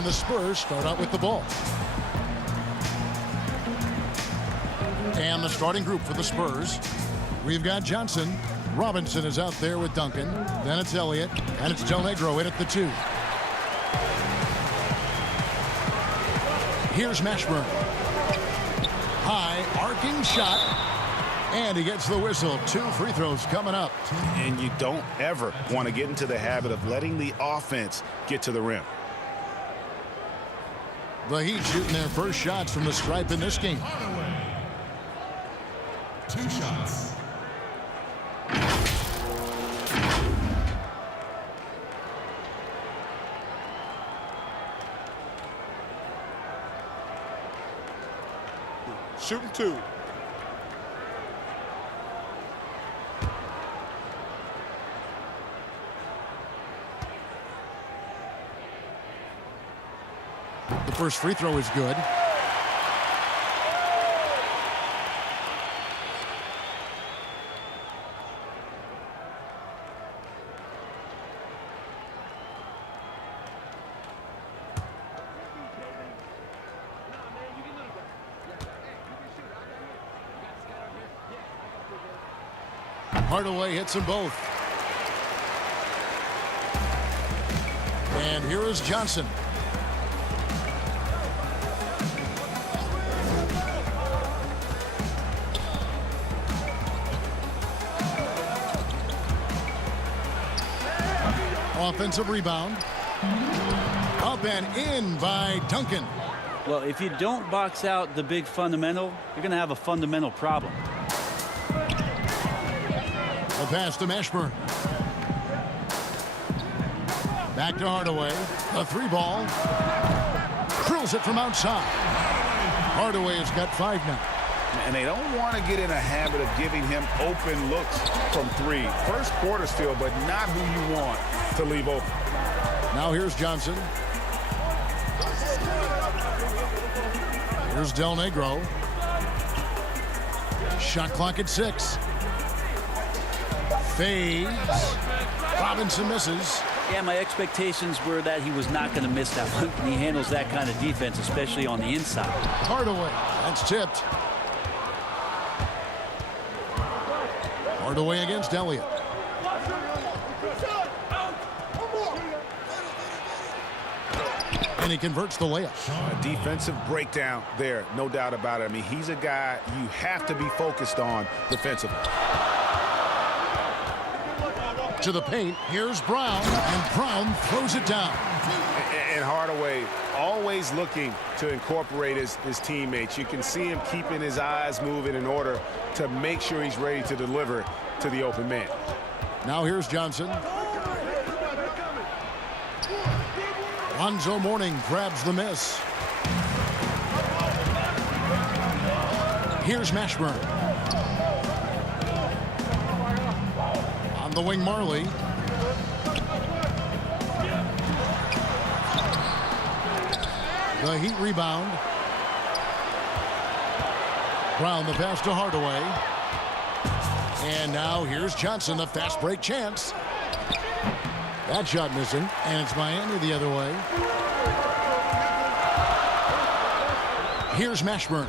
And the Spurs start out with the ball. And the starting group for the Spurs. We've got Johnson. Robinson is out there with Duncan. Then it's Elliott. And it's Del Negro in at the 2. Here's Mashburn. High, arcing shot. And he gets the whistle. 2 free throws coming up. And you don't ever want to get into the habit of letting the offense get to the rim. The Heat shooting their first shots from the stripe in this game. 2 shots. Shooting 2. The first free throw is good. Hardaway hits them both. And here is Johnson. Offensive rebound. Up and in by Duncan. Well, if you don't box out the big fundamental, you're going to have a fundamental problem. A pass to Mashburn. Back to Hardaway. A 3-ball. Drills it from outside. Hardaway has got 5 now. And they don't want to get in a habit of giving him open looks from 3. First quarter still, but not who you want to leave open. Now here's Johnson. Here's Del Negro. Shot clock at 6. Fades. Robinson misses. Yeah, my expectations were that he was not going to miss that one. He handles that kind of defense, especially on the inside. Hardaway. That's tipped. Hardaway against Elliott. And he converts the layup. A defensive breakdown there, no doubt about it. I mean, he's a guy you have to be focused on defensively. To the paint. Here's Brown. And Brown throws it down. And Hardaway always looking to incorporate his teammates. You can see him keeping his eyes moving in order to make sure he's ready to deliver to the open man. Now here's Johnson. Lonzo Mourning grabs the miss. Here's Mashburn. On the wing, Marley. The Heat rebound. Brown the pass to Hardaway. And now here's Johnson, the fast break chance. That shot missing, and it's Miami the other way. Here's Mashburn.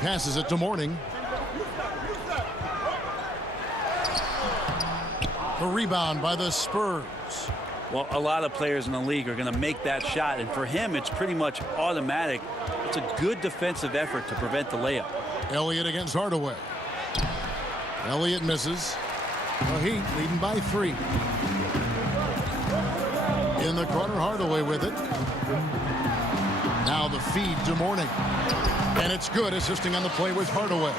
Passes it to Mourning. The rebound by the Spurs. Well, a lot of players in the league are going to make that shot, and for him, it's pretty much automatic. It's a good defensive effort to prevent the layup. Elliott against Hardaway. Elliott misses. The Heat leading by 3. In the corner, Hardaway with it. Now the feed to Mourning. And it's good, assisting on the play with Hardaway.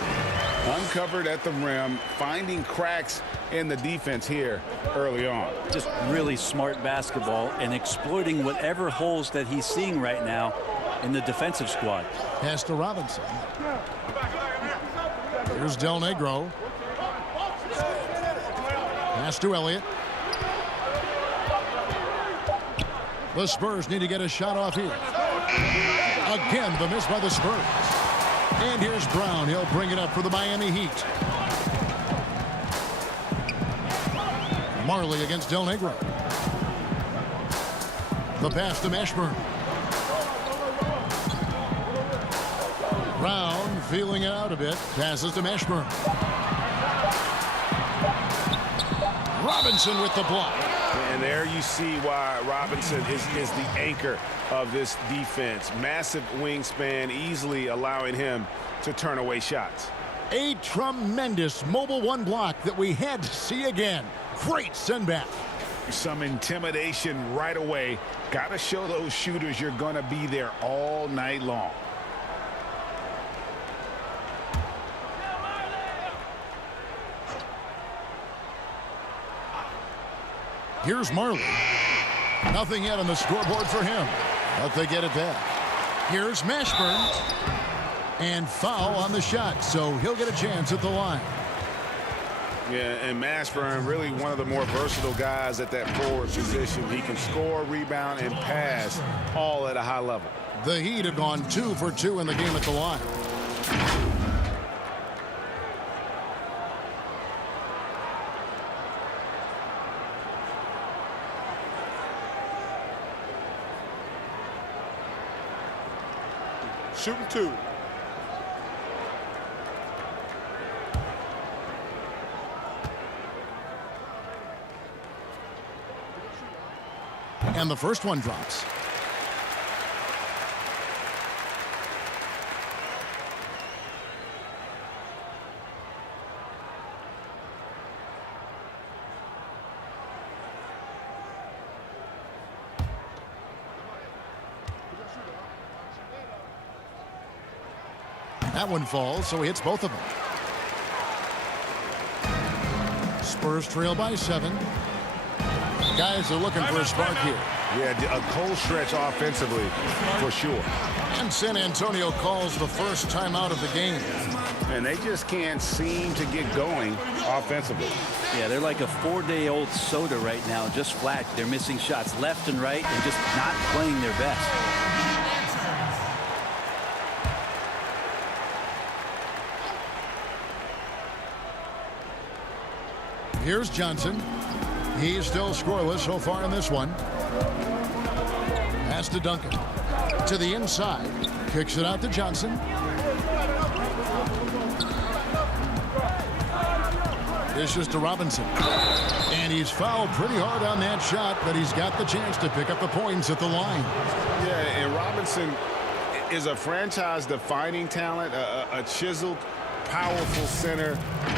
Uncovered at the rim, finding cracks in the defense here early on. Just really smart basketball and exploiting whatever holes that he's seeing right now in the defensive squad. Pass to Robinson. Here's Del Negro. Pass to Elliott. The Spurs need to get a shot off here. Again, the miss by the Spurs. And here's Brown. He'll bring it up for the Miami Heat. Marley against Del Negro. The pass to Mashburn. Brown feeling it out a bit. Passes to Mashburn. Robinson with the block. And there you see why Robinson is the anchor of this defense. Massive wingspan, easily allowing him to turn away shots. A tremendous mobile one block that we had to see again. Great send back. Some intimidation right away. Got to show those shooters you're going to be there all night long. Here's Marley. Nothing yet on the scoreboard for him, but they get it back. Here's Mashburn. And foul on the shot, so he'll get a chance at the line. Yeah, and Mashburn, really one of the more versatile guys at that forward position. He can score, rebound, and pass all at a high level. The Heat have gone 2 for 2 in the game at the line. Shooting 2. And the first one drops. That one falls, so he hits both of them. Spurs trail by 7. Guys are looking for a spark here. Yeah, a cold stretch offensively for sure. And San Antonio calls the first timeout of the game. And they just can't seem to get going offensively. Yeah, they're like a 4-day-old soda right now, just flat. They're missing shots left and right and just not playing their best. Here's Johnson. He's still scoreless so far in this one. Pass to Duncan. To the inside. Kicks it out to Johnson. This is to Robinson. And he's fouled pretty hard on that shot, but he's got the chance to pick up the points at the line. Yeah, and Robinson is a franchise-defining talent, a chiseled, powerful center,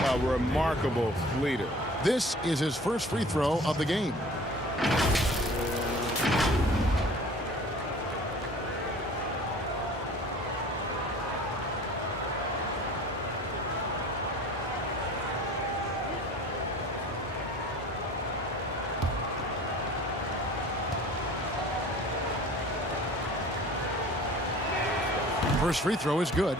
a remarkable leader. This is his first free throw of the game. First free throw is good.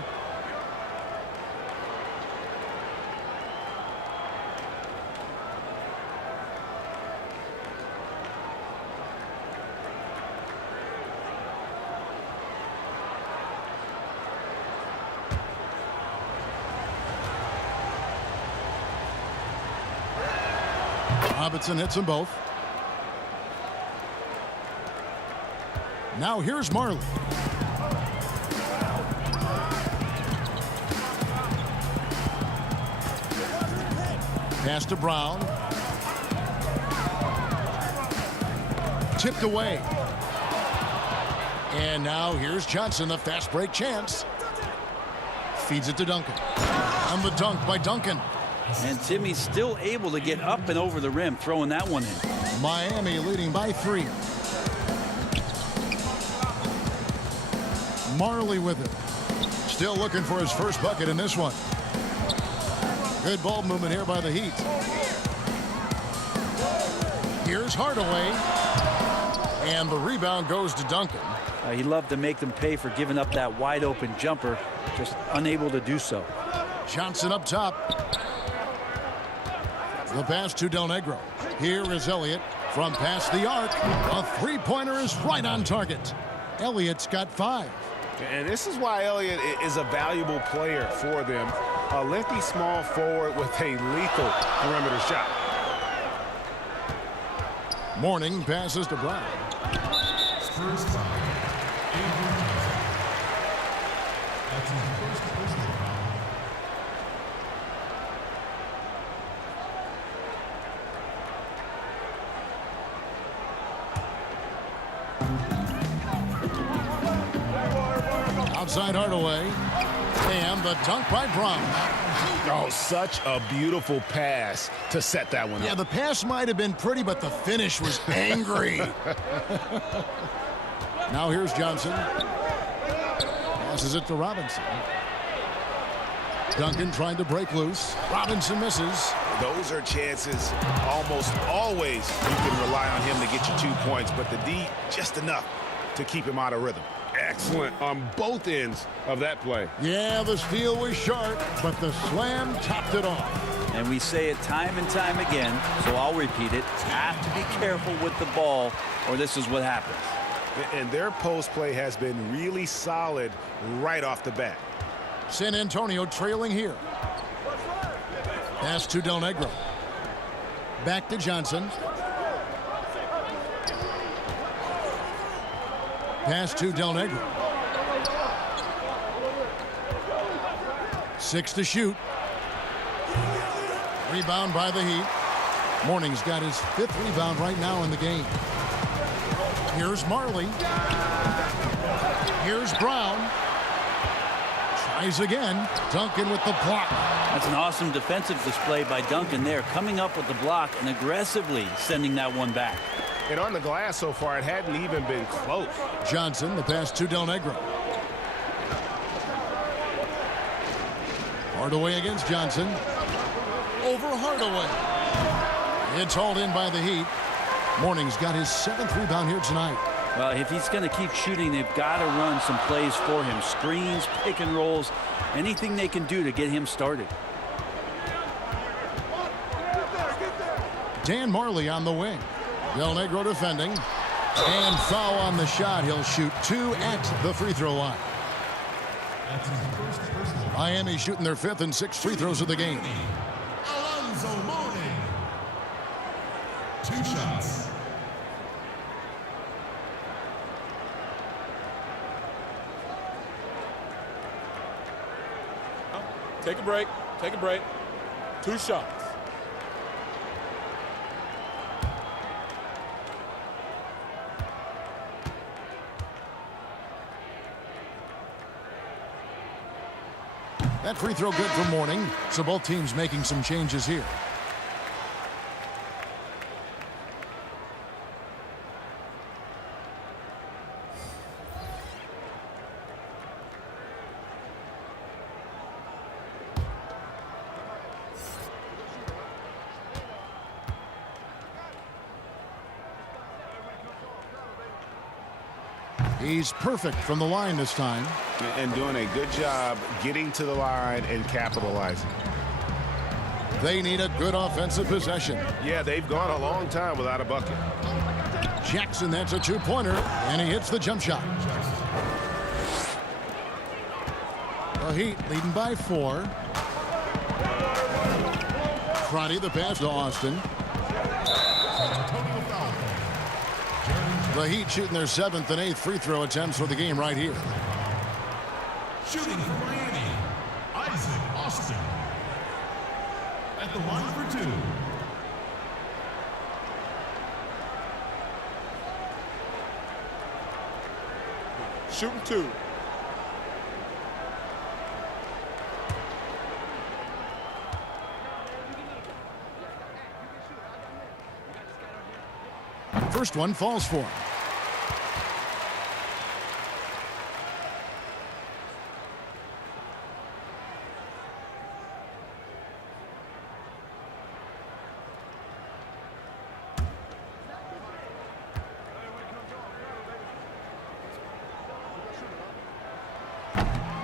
Robinson hits them both. Now here's Marley. Pass to Brown. Tipped away. And now here's Johnson, the fast break chance. Feeds it to Duncan. On the dunk by Duncan. And Timmy's still able to get up and over the rim, throwing that one in. Miami leading by 3. Marley with it. Still looking for his first bucket in this one. Good ball movement here by the Heat. Here's Hardaway. And the rebound goes to Duncan. He loved to make them pay for giving up that wide open jumper, just unable to do so. Johnson up top. The pass to Del Negro. Here is Elliott from past the arc. A three-pointer is right on target. Elliott's got 5. And this is why Elliott is a valuable player for them. A lengthy small forward with a lethal perimeter shot. Morning passes to Brown. First foul. That's his first personal foul. Outside Hardaway. And the dunk by Brown. Oh, such a beautiful pass to set that one up. Yeah, the pass might have been pretty, but the finish was angry. Now here's Johnson. Passes it to Robinson. Duncan trying to break loose. Robinson misses. Those are chances almost always you can rely on him to get you 2 points, but the D just enough to keep him out of rhythm. Excellent on both ends of that play. Yeah, the steal was sharp, but the slam topped it off. And we say it time and time again, so I'll repeat it. Have to be careful with the ball, or this is what happens. And their post play has been really solid right off the bat. San Antonio trailing here. Pass to Del Negro. Back to Johnson. Pass to Del Negro. 6 to shoot. Rebound by the Heat. Morning's got his 5th rebound right now in the game. Here's Marley. Here's Brown. Tries again. Duncan with the block. That's an awesome defensive display by Duncan there, coming up with the block and aggressively sending that one back. And on the glass so far, it hadn't even been close. Johnson, the pass to Del Negro. Hardaway against Johnson. Over Hardaway. It's hauled in by the Heat. Morning's got his 7th rebound here tonight. Well, if he's going to keep shooting, they've got to run some plays for him. Screens, pick and rolls, anything they can do to get him started. Dan Marley on the wing. Del Negro defending. And foul on the shot. He'll shoot 2 at the free throw line. That's his first personal foul. Miami shooting their 5th and 6th free throws of the game. Alonzo Mourning. 2 shots. Take a break. Take a break. 2 shots. That free throw good for Morning. So both teams making some changes here. He's perfect from the line this time. And doing a good job getting to the line and capitalizing. They need a good offensive possession. Yeah, they've gone a long time without a bucket. Jackson, that's a 2-pointer, and he hits the jump shot. The Heat leading by 4. Friday, the pass to Austin. The Heat shooting their 7th and 8th free throw attempts for the game right here. Shooting for Miami, Isaac Austin. At the line for 2. Shooting 2. First one falls for him.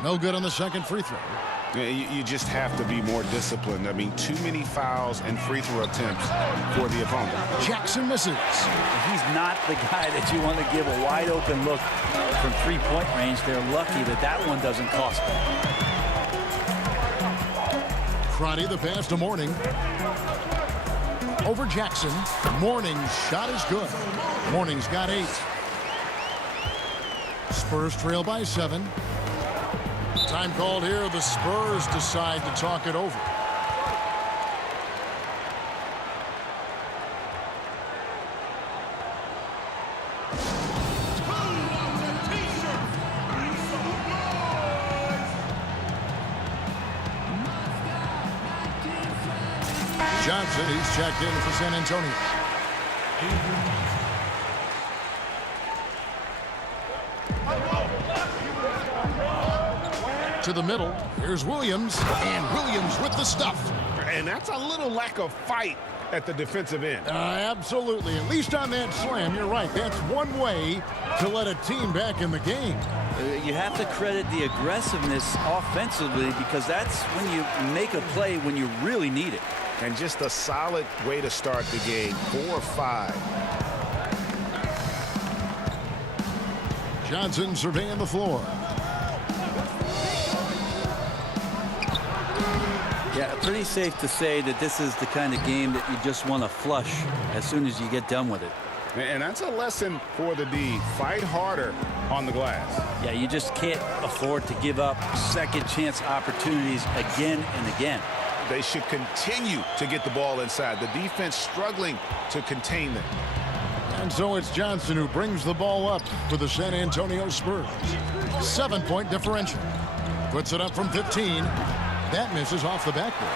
No good on the second free throw. You just have to be more disciplined. I mean, too many fouls and free throw attempts for the opponent. Jackson misses. He's not the guy that you want to give a wide open look from 3-point range. They're lucky that that one doesn't cost them. Friday, the pass to Morning. Over Jackson. Morning's shot is good. Morning's got 8. Spurs trail by 7. Time called here. The Spurs decide to talk it over. Johnson, he's checked in for San Antonio. To the middle. Here's Williams. And Williams with the stuff. And that's a little lack of fight at the defensive end. Absolutely. At least on that slam, you're right. That's one way to let a team back in the game. You have to credit the aggressiveness offensively because that's when you make a play when you really need it. And just a solid way to start the game. 4-5. Johnson surveying the floor. Yeah, pretty safe to say that this is the kind of game that you just want to flush as soon as you get done with it. And that's a lesson for the D. Fight harder on the glass. Yeah, you just can't afford to give up second chance opportunities again and again. They should continue to get the ball inside. The defense struggling to contain them. And so it's Johnson who brings the ball up for the San Antonio Spurs. 7-point differential. Puts it up from 15. That misses off the backboard.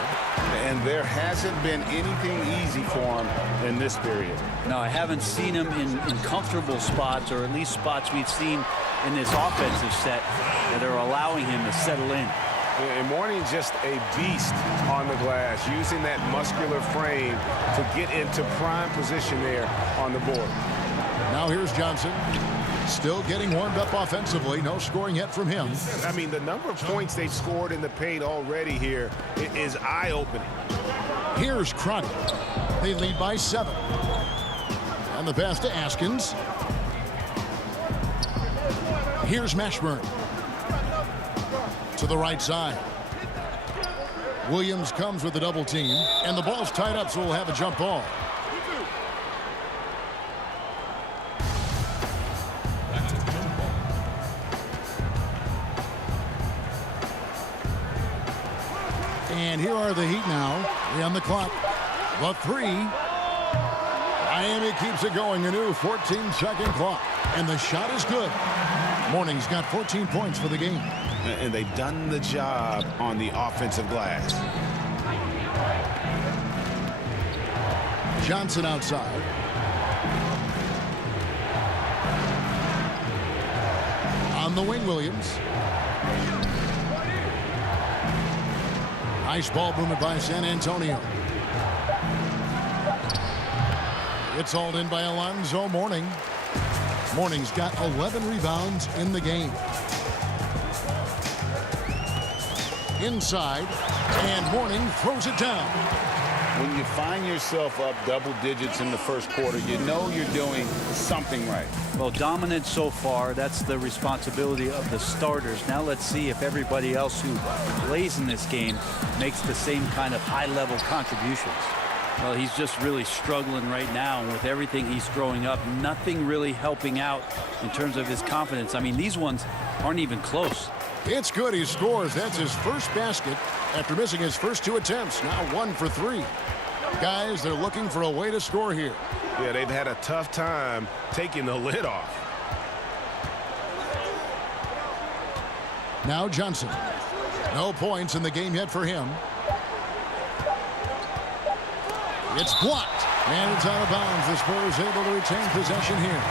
And there hasn't been anything easy for him in this period. No, I haven't seen him in comfortable spots, or at least spots we've seen in this offensive set that are allowing him to settle in. And Mourning's just a beast on the glass, using that muscular frame to get into prime position there on the board. Now here's Johnson. Still getting warmed up offensively. No scoring yet from him. I mean, the number of points they've scored in the paint already here is eye-opening. Here's Crotty. They lead by 7. And the pass to Askins. Here's Mashburn. To the right side. Williams comes with the double team. And the ball's tied up, so we'll have a jump ball. And here are the Heat now. 3 on the clock. The 3. Miami keeps it going. A new 14-second clock. And the shot is good. Mourning's got 14 points for the game. And they've done the job on the offensive glass. Johnson outside. On the wing, Williams. Nice ball movement by San Antonio. It's hauled in by Alonzo Mourning. Mourning's got 11 rebounds in the game. Inside, and Mourning throws it down. When you find yourself up double digits in the first quarter, you know you're doing something right. Well, dominant so far. That's the responsibility of the starters. Now let's see if everybody else who plays in this game makes the same kind of high-level contributions. Well, he's just really struggling right now, and with everything he's throwing up, nothing really helping out in terms of his confidence. I mean, these ones aren't even close. It's good. He scores. That's his first basket after missing his first 2 attempts. Now 1 for 3. Guys, they're looking for a way to score here. Yeah, they've had a tough time taking the lid off. Now Johnson. No points in the game yet for him. It's blocked. And it's out of bounds. The Spurs able to retain possession here.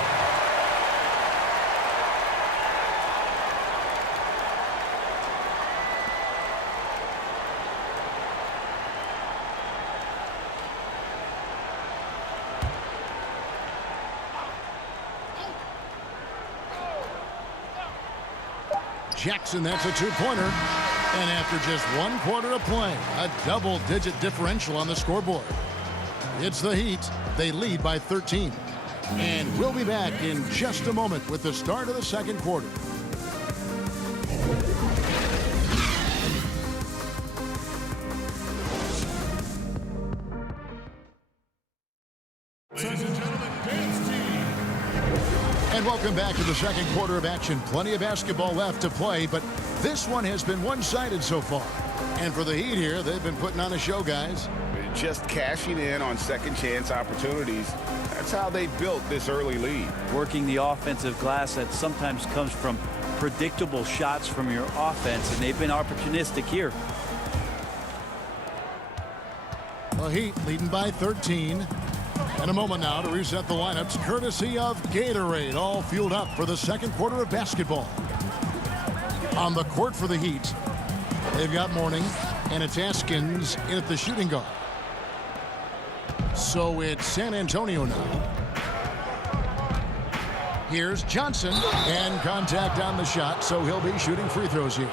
Jackson, that's a 2-pointer. And after just 1 quarter of play, a double-digit differential on the scoreboard. It's the Heat. They lead by 13. And we'll be back in just a moment with the start of the second quarter. Ladies and gentlemen, dance team. And welcome back to the second quarter of action. Plenty of basketball left to play, but this one has been one-sided so far. And for the Heat here, they've been putting on a show, guys. Just cashing in on second chance opportunities. That's how they built this early lead. Working the offensive glass that sometimes comes from predictable shots from your offense, and they've been opportunistic here. The Heat leading by 13. And a moment now to reset the lineups, courtesy of Gatorade, all fueled up for the second quarter of basketball. On the court for the Heat, they've got Mourning and it's Askins in at the shooting guard. So it's San Antonio now. Here's Johnson, and contact on the shot, so he'll be shooting free throws here.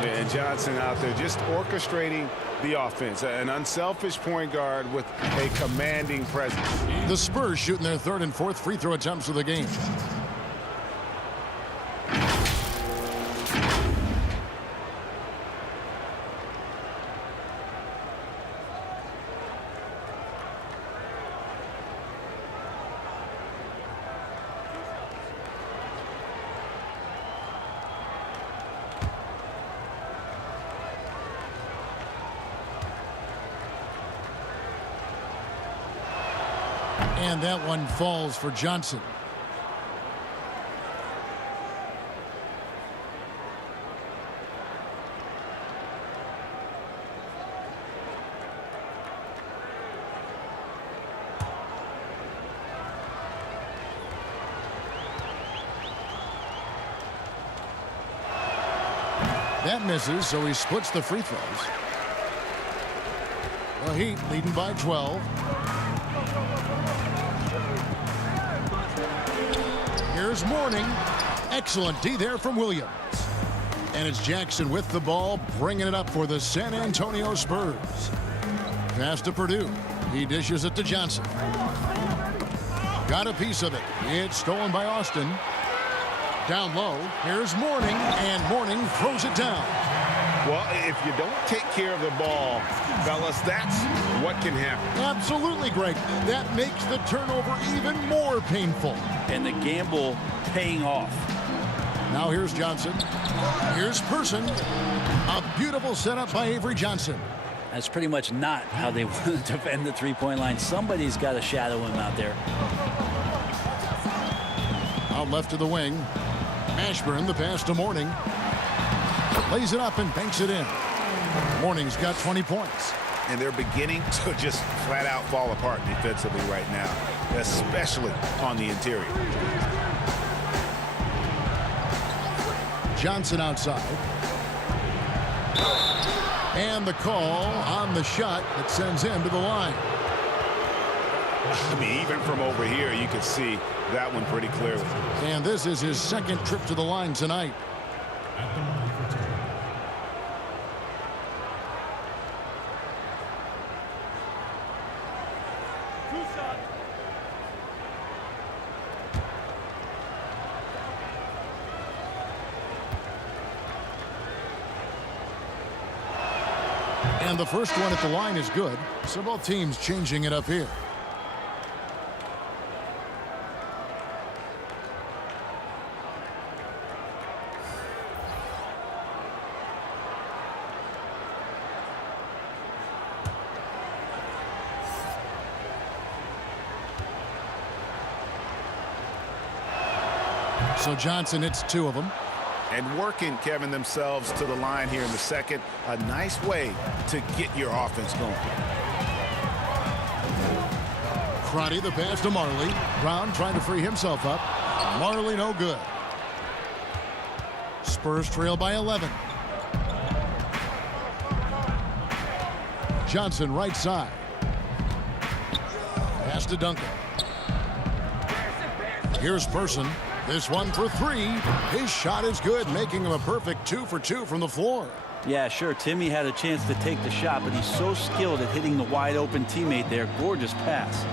And Johnson out there just orchestrating the offense. An unselfish point guard with a commanding presence. The Spurs shooting their third and fourth free throw attempts of the game. And that one falls for Johnson. That misses, so he splits the free throws. The Heat leading by 12. Here's Mourning. Excellent D there from Williams. And it's Jackson with the ball, bringing it up for the San Antonio Spurs. Pass to Purdue. He dishes it to Johnson. Got a piece of it. It's stolen by Austin. Down low. Here's Mourning, and Mourning throws it down. Well, if you don't take care of the ball, fellas, that's what can happen. Absolutely, Greg. That makes the turnover even more painful. And the gamble paying off. Now here's Johnson. Here's Person. A beautiful setup by Avery Johnson. That's pretty much not how they want to defend the three-point line. Somebody's got to shadow him out there. Out left to the wing. Mashburn, the pass to Mourning. Lays it up and banks it in. Mourning's got 20 points. And they're beginning to just flat out fall apart defensively right now, especially on the interior. Johnson outside. And the call on the shot that sends him to the line. I mean, even from over here, you could see that one pretty clearly. And this is his second trip to the line tonight. At the line for two. And the first one at the line is good. So both teams changing it up here. So Johnson hits two of them. And working, Kevin, themselves to the line here in the second. A nice way to get your offense going. Crotty, the pass to Marley. Brown trying to free himself up. Marley no good. Spurs trail by 11. Johnson right side. Pass to Duncan. Here's Person. This one for three. His shot is good, making him a perfect 2 for 2 from the floor. Yeah, sure. Timmy had a chance to take the shot, but he's so skilled at hitting the wide open teammate there. Gorgeous pass.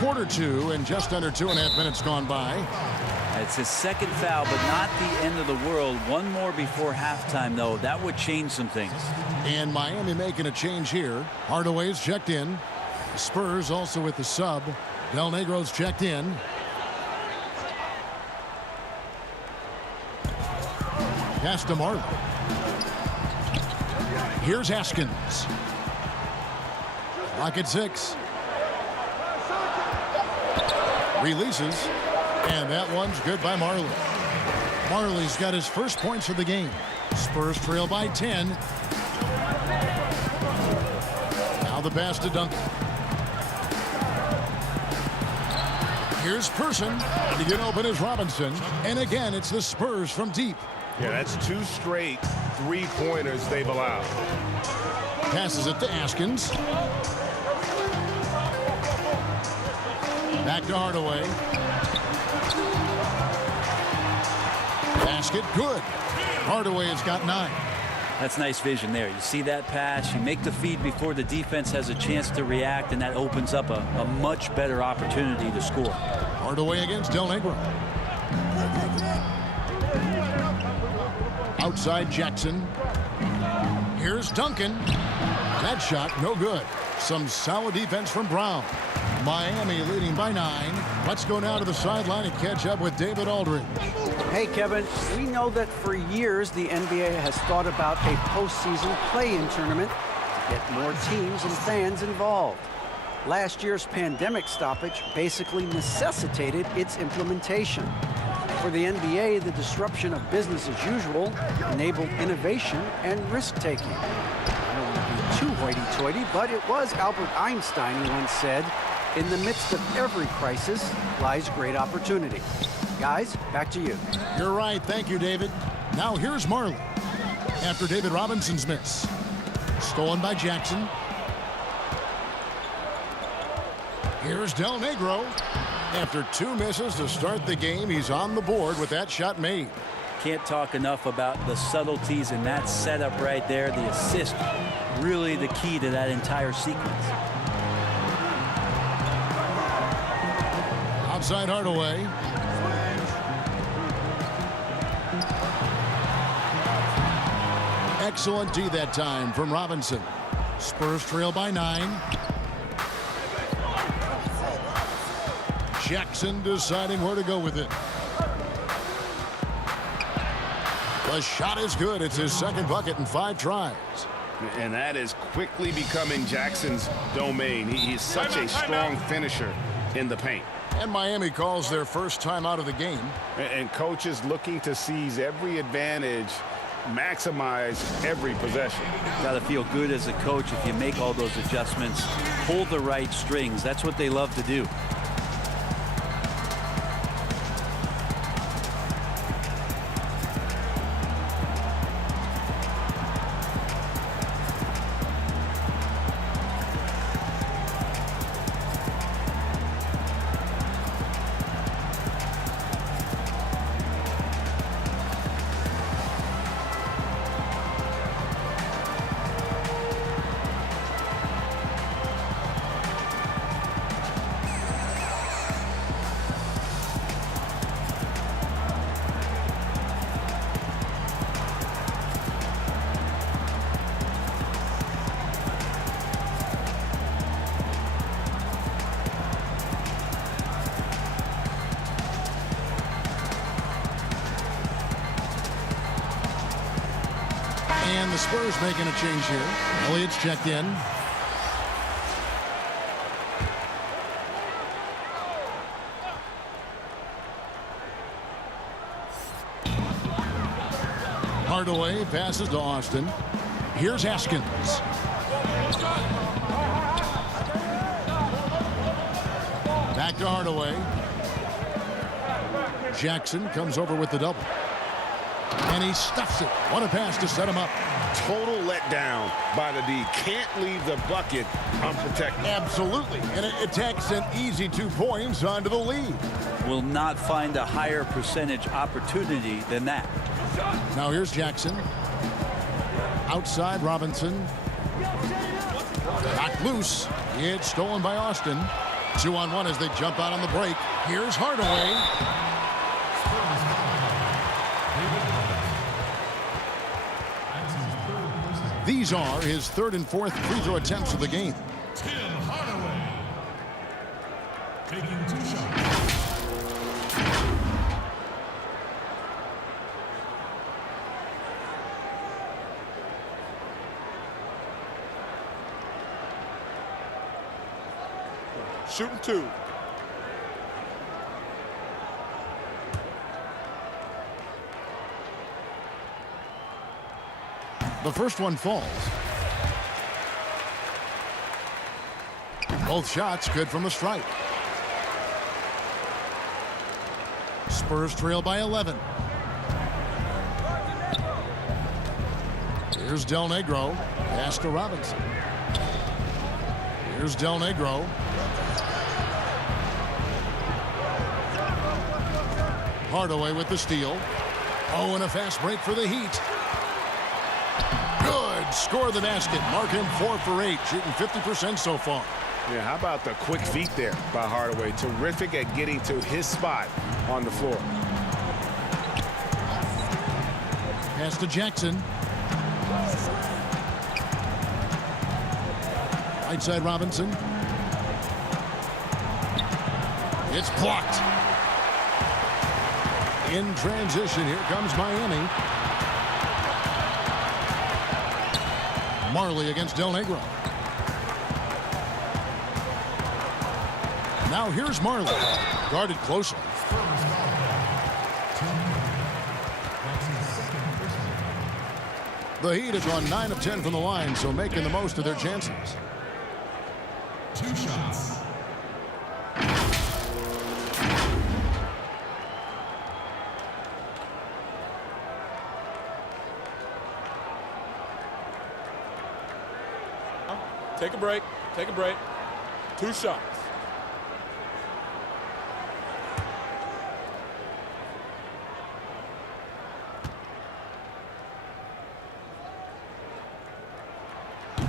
Quarter two and just under 2.5 minutes gone by. It's his second foul, but not the end of the world. One more before halftime, though. That would change some things. And Miami making a change here. Hardaway's checked in. Spurs also with the sub. Del Negro's checked in. Pass to Marley. Here's Haskins. Clock at 6. Releases. And that one's good by Marley. Marley's got his first points of the game. Spurs trail by 10. Now the pass to Duncan. Here's Person. To get open is Robinson. And again, it's the Spurs from deep. Yeah, that's 2 straight 3-pointers they've allowed. Passes it to Haskins. Back to Hardaway. Basket good. Hardaway has got 9. That's nice vision there. You see that pass, you make the feed before the defense has a chance to react, and that opens up a much better opportunity to score. Hardaway against Del Negro. Outside Jackson. Here's Duncan. That shot no good. Some solid defense from Brown. Miami leading by 9. Let's go now to the sideline and catch up with David Aldridge. Hey, Kevin, we know that for years the NBA has thought about a postseason play-in tournament to get more teams and fans involved. Last year's pandemic stoppage basically necessitated its implementation. For the NBA, the disruption of business as usual enabled innovation and risk-taking. I don't want to be too hoity-toity, but it was Albert Einstein who once said, "In the midst of every crisis lies great opportunity." Guys, back to you. You're right. Thank you, David. Now here's Marley. After David Robinson's miss. Stolen by Jackson. Here's Del Negro. After 2 misses to start the game, he's on the board with that shot made. Can't talk enough about the subtleties in that setup right there. The assist, really the key to that entire sequence. Outside Hardaway. Excellent D that time from Robinson. Spurs trail by 9. Jackson deciding where to go with it. The shot is good. It's his second bucket in 5 tries. And that is quickly becoming Jackson's domain. He's such a strong finisher in the paint. And Miami calls their first time out of the game. And coaches looking to seize every advantage, maximize every possession. Got to feel good as a coach if you make all those adjustments, pull the right strings. That's what they love to do. And the Spurs making a change here. Elliott's checked in. Hardaway passes to Austin. Here's Haskins. Back to Hardaway. Jackson comes over with the double. And he stuffs it. What a pass to set him up. Total letdown by the D. Can't leave the bucket unprotected. Absolutely. And it takes an easy 2 points onto the lead. Will not find a higher percentage opportunity than that. Now here's Jackson. Outside Robinson. Knocked loose. It's stolen by Austin. 2-on-1 as they jump out on the break. Here's Hardaway. These are his 3rd and 4th free throw attempts of the game. Tim Hardaway. Taking 2 shots. Shooting 2. The first one falls. Both shots good from the stripe. Spurs trail by 11. Here's Del Negro. Pass to Robinson. Here's Del Negro. Hardaway with the steal. Oh, and a fast break for the Heat. Good. Score the basket. Mark him 4 for 8, shooting 50% so far. Yeah, how about the quick feet there by Hardaway? Terrific at getting to his spot on the floor. Pass to Jackson. Right side Robinson. It's blocked. In transition, here comes Miami. Marley against Del Negro. Now here's Marley. Guarded closely. The Heat have gone 9 of 10 from the line, so making the most of their chances. 2 shots. Take a break. Take a break. 2 shots.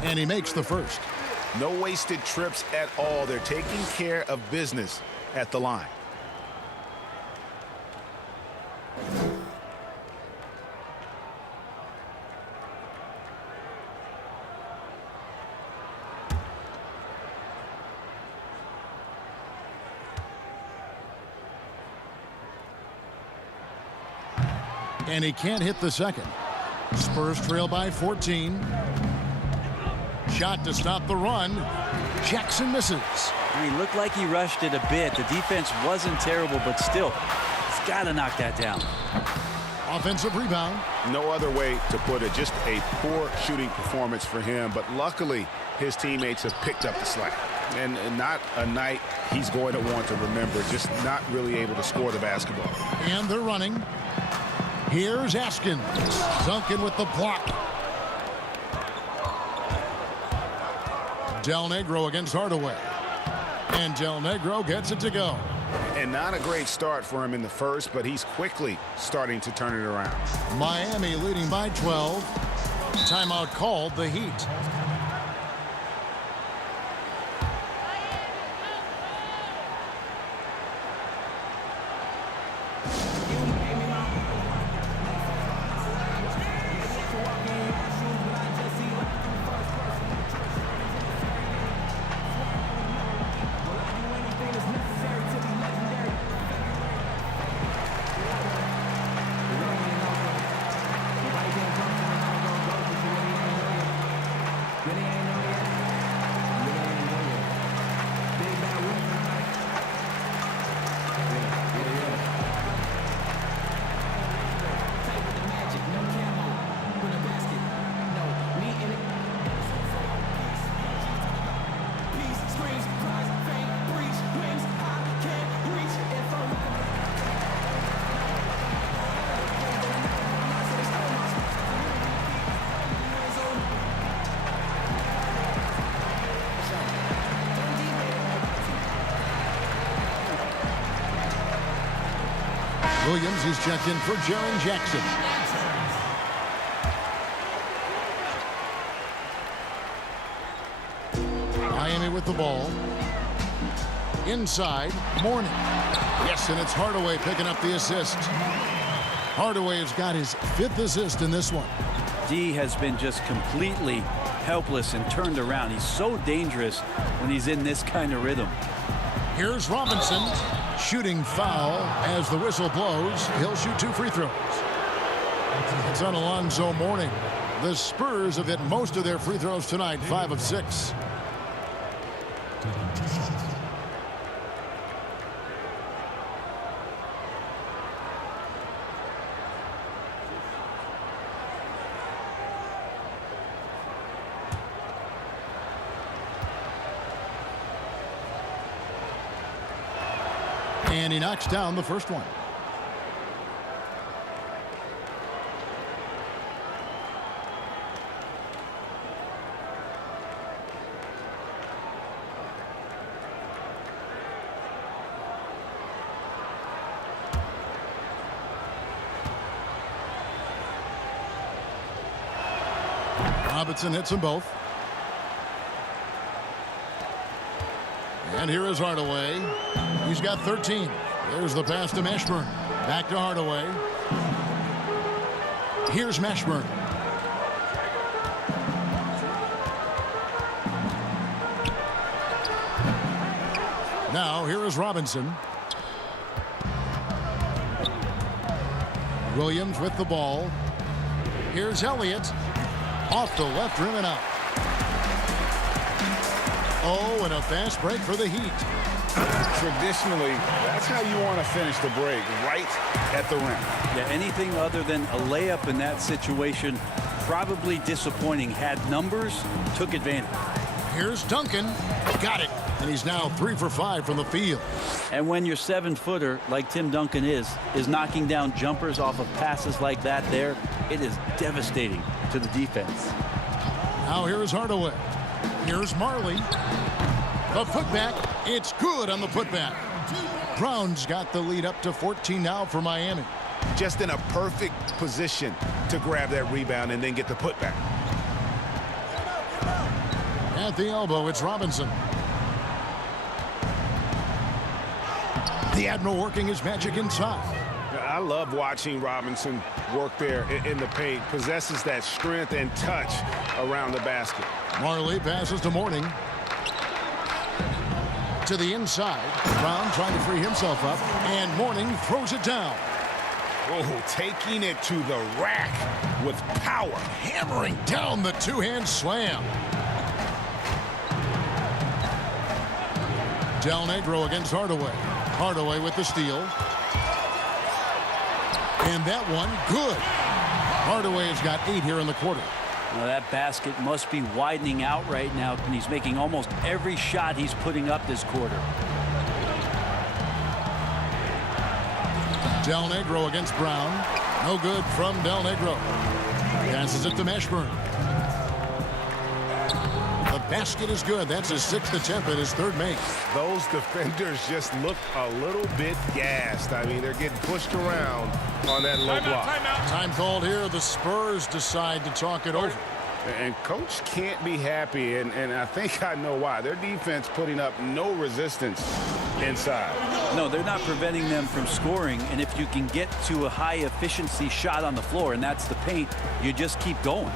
And he makes the first. No wasted trips at all. They're taking care of business at the line. And he can't hit the second. Spurs trail by 14. Shot to stop the run. Jackson misses. He looked like he rushed it a bit. The defense wasn't terrible, but still, he's got to knock that down. Offensive rebound. No other way to put it. Just a poor shooting performance for him. But luckily, his teammates have picked up the slack. And not a night he's going to want to remember. Just not really able to score the basketball. And they're running. Here's Askins. Duncan with the block. Del Negro against Hardaway. And Del Negro gets it to go. And not a great start for him in the first, but he's quickly starting to turn it around. Miami leading by 12. Timeout called, the Heat. Williams is checked in for Jaren Jackson. Miami with the ball. Inside, Mourning. Yes, and it's Hardaway picking up the assist. Hardaway has got his 5th assist in this one. D has been just completely helpless and turned around. He's so dangerous when he's in this kind of rhythm. Here's Robinson. Shooting foul as the whistle blows. He'll shoot 2 free throws. It's on Alonzo Mourning. The Spurs have hit most of their free throws tonight, 5 of 6. And he knocks down the first one. Robinson hits them both. And here is Hardaway. He's got 13. There's the pass to Mashburn. Back to Hardaway. Here's Mashburn. Now here is Robinson. Williams with the ball. Here's Elliott. Off the left rim and out. Oh, and a fast break for the Heat. Traditionally, that's how you want to finish the break, right at the rim. Yeah, anything other than a layup in that situation, probably disappointing. Had numbers, took advantage. Here's Duncan. Got it. And he's now 3 for 5 from the field. And when your 7-footer, like Tim Duncan is knocking down jumpers off of passes like that there, it is devastating to the defense. Now here's Hardaway. Here's Marley. The putback. It's good on the putback. Brown's got the lead up to 14 now for Miami. Just in a perfect position to grab that rebound and then get the putback. At the elbow, it's Robinson. The Admiral working his magic inside. I love watching Robinson work there in the paint. Possesses that strength and touch around the basket. Marley passes to Mourning. To the inside. Brown trying to free himself up. And Mourning throws it down. Oh, taking it to the rack with power. Hammering down the two-hand slam. Del Negro against Hardaway. Hardaway with the steal. And that one, good. Hardaway has got 8 here in the quarter. Well, that basket must be widening out right now, and he's making almost every shot he's putting up this quarter. Del Negro against Brown. No good from Del Negro. Passes it to Mashburn. The basket is good. That's his 6th attempt at his 3rd make. Those defenders just look a little bit gassed. I mean, they're getting pushed around on that low block. Time called here. The Spurs decide to talk it over. And coach can't be happy, and I think I know why. Their defense putting up no resistance inside. No, they're not preventing them from scoring, and if you can get to a high efficiency shot on the floor, and that's the paint, you just keep going.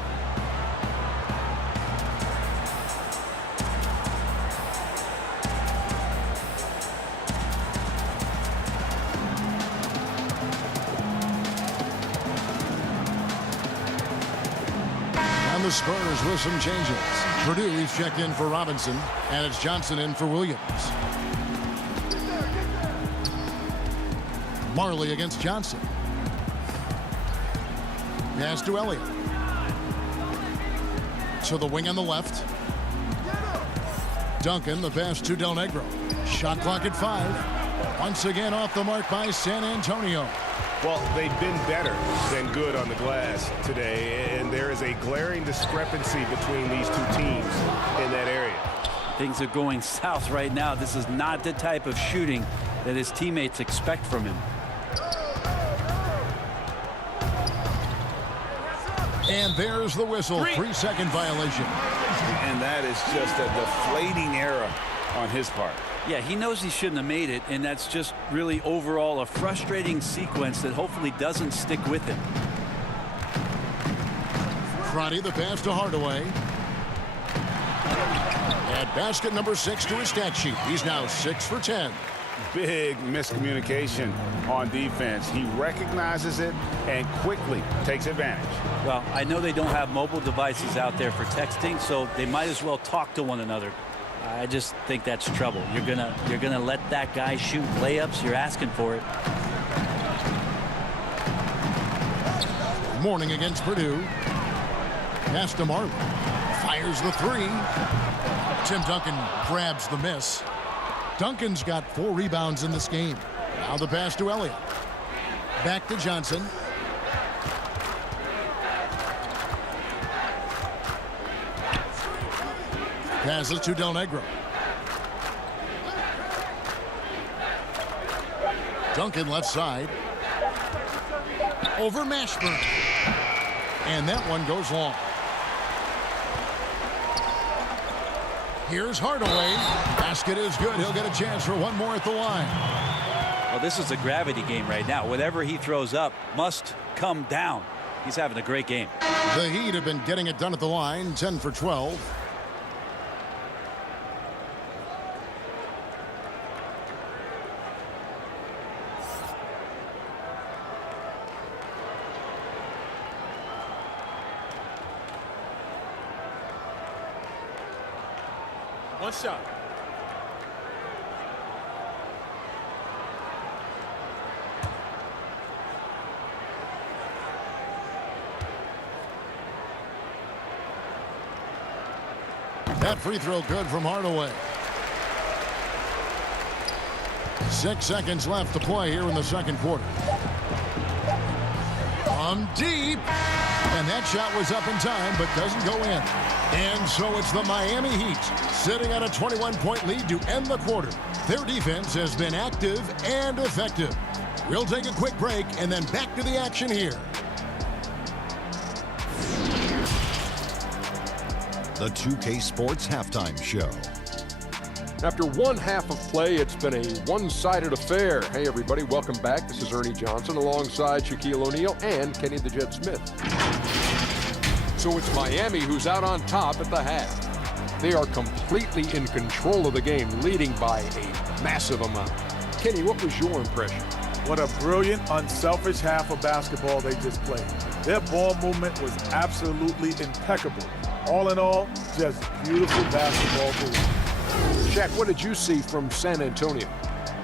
The Spurs with some changes. Purdue's checked in for Robinson, and it's Johnson in for Williams. Marley against Johnson. Pass to Elliott. To the wing on the left. Duncan, the pass to Del Negro. Shot clock at 5. Once again off the mark by San Antonio. Well, they've been better than good on the glass today, and there is a glaring discrepancy between these two teams in that area. Things are going south right now. This is not the type of shooting that his teammates expect from him. And there's the whistle. 3-second violation. And that is just a deflating error on his part. Yeah, he knows he shouldn't have made it, and that's just really overall a frustrating sequence that hopefully doesn't stick with him. Friday, the pass to Hardaway. Add basket number 6 to his stat sheet. He's now 6 for 10. Big miscommunication on defense. He recognizes it and quickly takes advantage. Well, I know they don't have mobile devices out there for texting, so they might as well talk to one another. I just think that's trouble. You're gonna let that guy shoot layups. You're asking for it. Morning against Purdue. Pass to Marley. Fires the 3. Tim Duncan grabs the miss. Duncan's got 4 rebounds in this game. Now the pass to Elliott. Back to Johnson. Passes to Del Negro. Duncan left side. Over Mashburn. And that one goes long. Here's Hardaway. Basket is good. He'll get a chance for one more at the line. Well, this is a gravity game right now. Whatever he throws up must come down. He's having a great game. The Heat have been getting it done at the line. 10 for 12. One shot. That free throw good from Hardaway. 6 seconds left to play here in the second quarter. From deep. And that shot was up in time, but doesn't go in. And so it's the Miami Heat sitting on a 21-point lead to end the quarter. Their defense has been active and effective. We'll take a quick break and then back to the action here. The 2K Sports Halftime Show. After one half of play, it's been a one-sided affair. Hey, everybody, welcome back. This is Ernie Johnson alongside Shaquille O'Neal and Kenny the Jet Smith. So it's Miami who's out on top at the half. They are completely in control of the game, leading by a massive amount. Kenny, what was your impression? What a brilliant, unselfish half of basketball they just played. Their ball movement was absolutely impeccable. All in all, just beautiful basketball movement. Shaq, what did you see from San Antonio?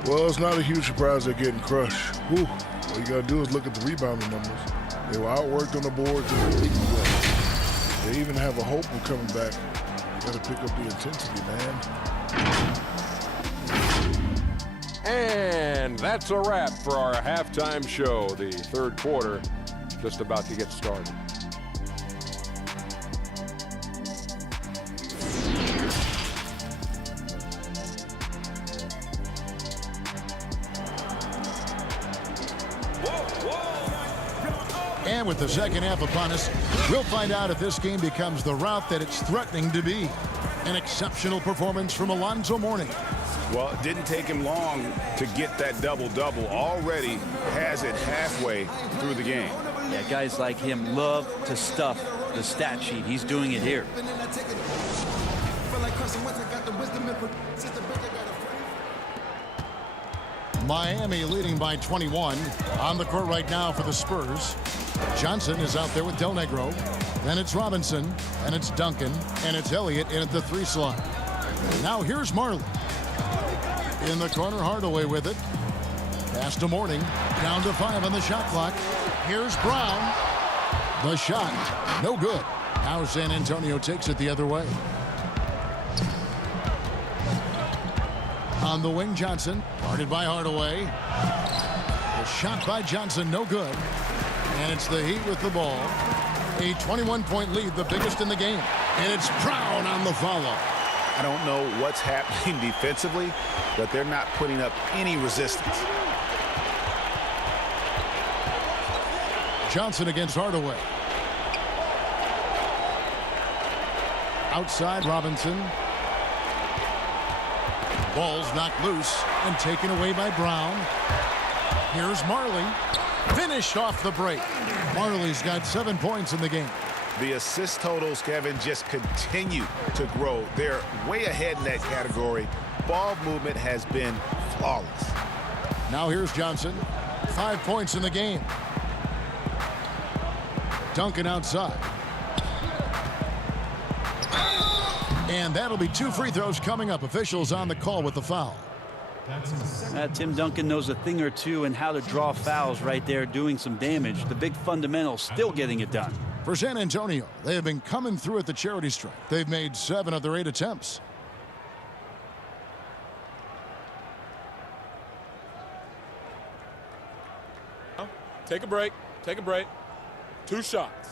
Well, it's not a huge surprise they're getting crushed. Whew. All you got to do is look at the rebounding numbers. They were outworked on the boards and they're leaking well. They even have a hope of coming back. You got to pick up the intensity, man. And that's a wrap for our halftime show. The third quarter just about to get started. And with the second half upon us, we'll find out if this game becomes the route that it's threatening to be. An exceptional performance from Alonzo Mourning. Well, it didn't take him long to get that double-double. Already has it halfway through the game. Yeah, guys like him love to stuff the stat sheet. He's doing it here. Miami leading by 21. On the court right now for the Spurs. Johnson is out there with Del Negro. Then it's Robinson, and it's Duncan, and it's Elliott in at the 3 slot. Now here's Marley. In the corner, Hardaway with it. Pass to Mourning. Down to 5 on the shot clock. Here's Brown. The shot, no good. Now San Antonio takes it the other way. On the wing, Johnson. Guarded by Hardaway. The shot by Johnson, no good. And it's the Heat with the ball. A 21-point lead, the biggest in the game. And it's Brown on the follow. I don't know what's happening defensively, but they're not putting up any resistance. Johnson against Hardaway. Outside, Robinson. Ball's knocked loose and taken away by Brown. Here's Marley. Finished off the break. Marley's got 7 points in the game. The assist totals, Kevin, just continue to grow. They're way ahead in that category. Ball movement has been flawless. Now here's Johnson. 5 points in the game. Duncan outside. And that'll be 2 free throws coming up. Officials on the call with the foul. Tim Duncan knows a thing or two in how to draw fouls right there, doing some damage. The big fundamental still getting it done. For San Antonio, they have been coming through at the charity stripe. They've made 7 of their 8 attempts. Take a break. Take a break. 2 shots.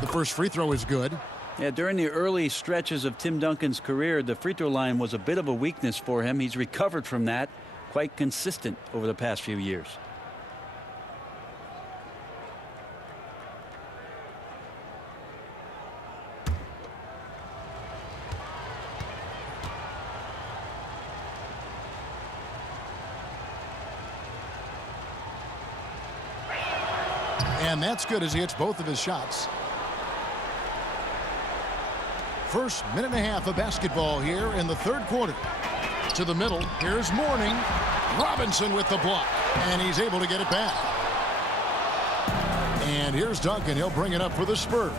The first free throw is good. Yeah, during the early stretches of Tim Duncan's career, the free throw line was a bit of a weakness for him. He's recovered from that, quite consistent over the past few years. And that's good as he hits both of his shots. First minute and a half of basketball here in the third quarter. To the middle, here's Mourning. Robinson with the block, and he's able to get it back. And here's Duncan. He'll bring it up for the Spurs.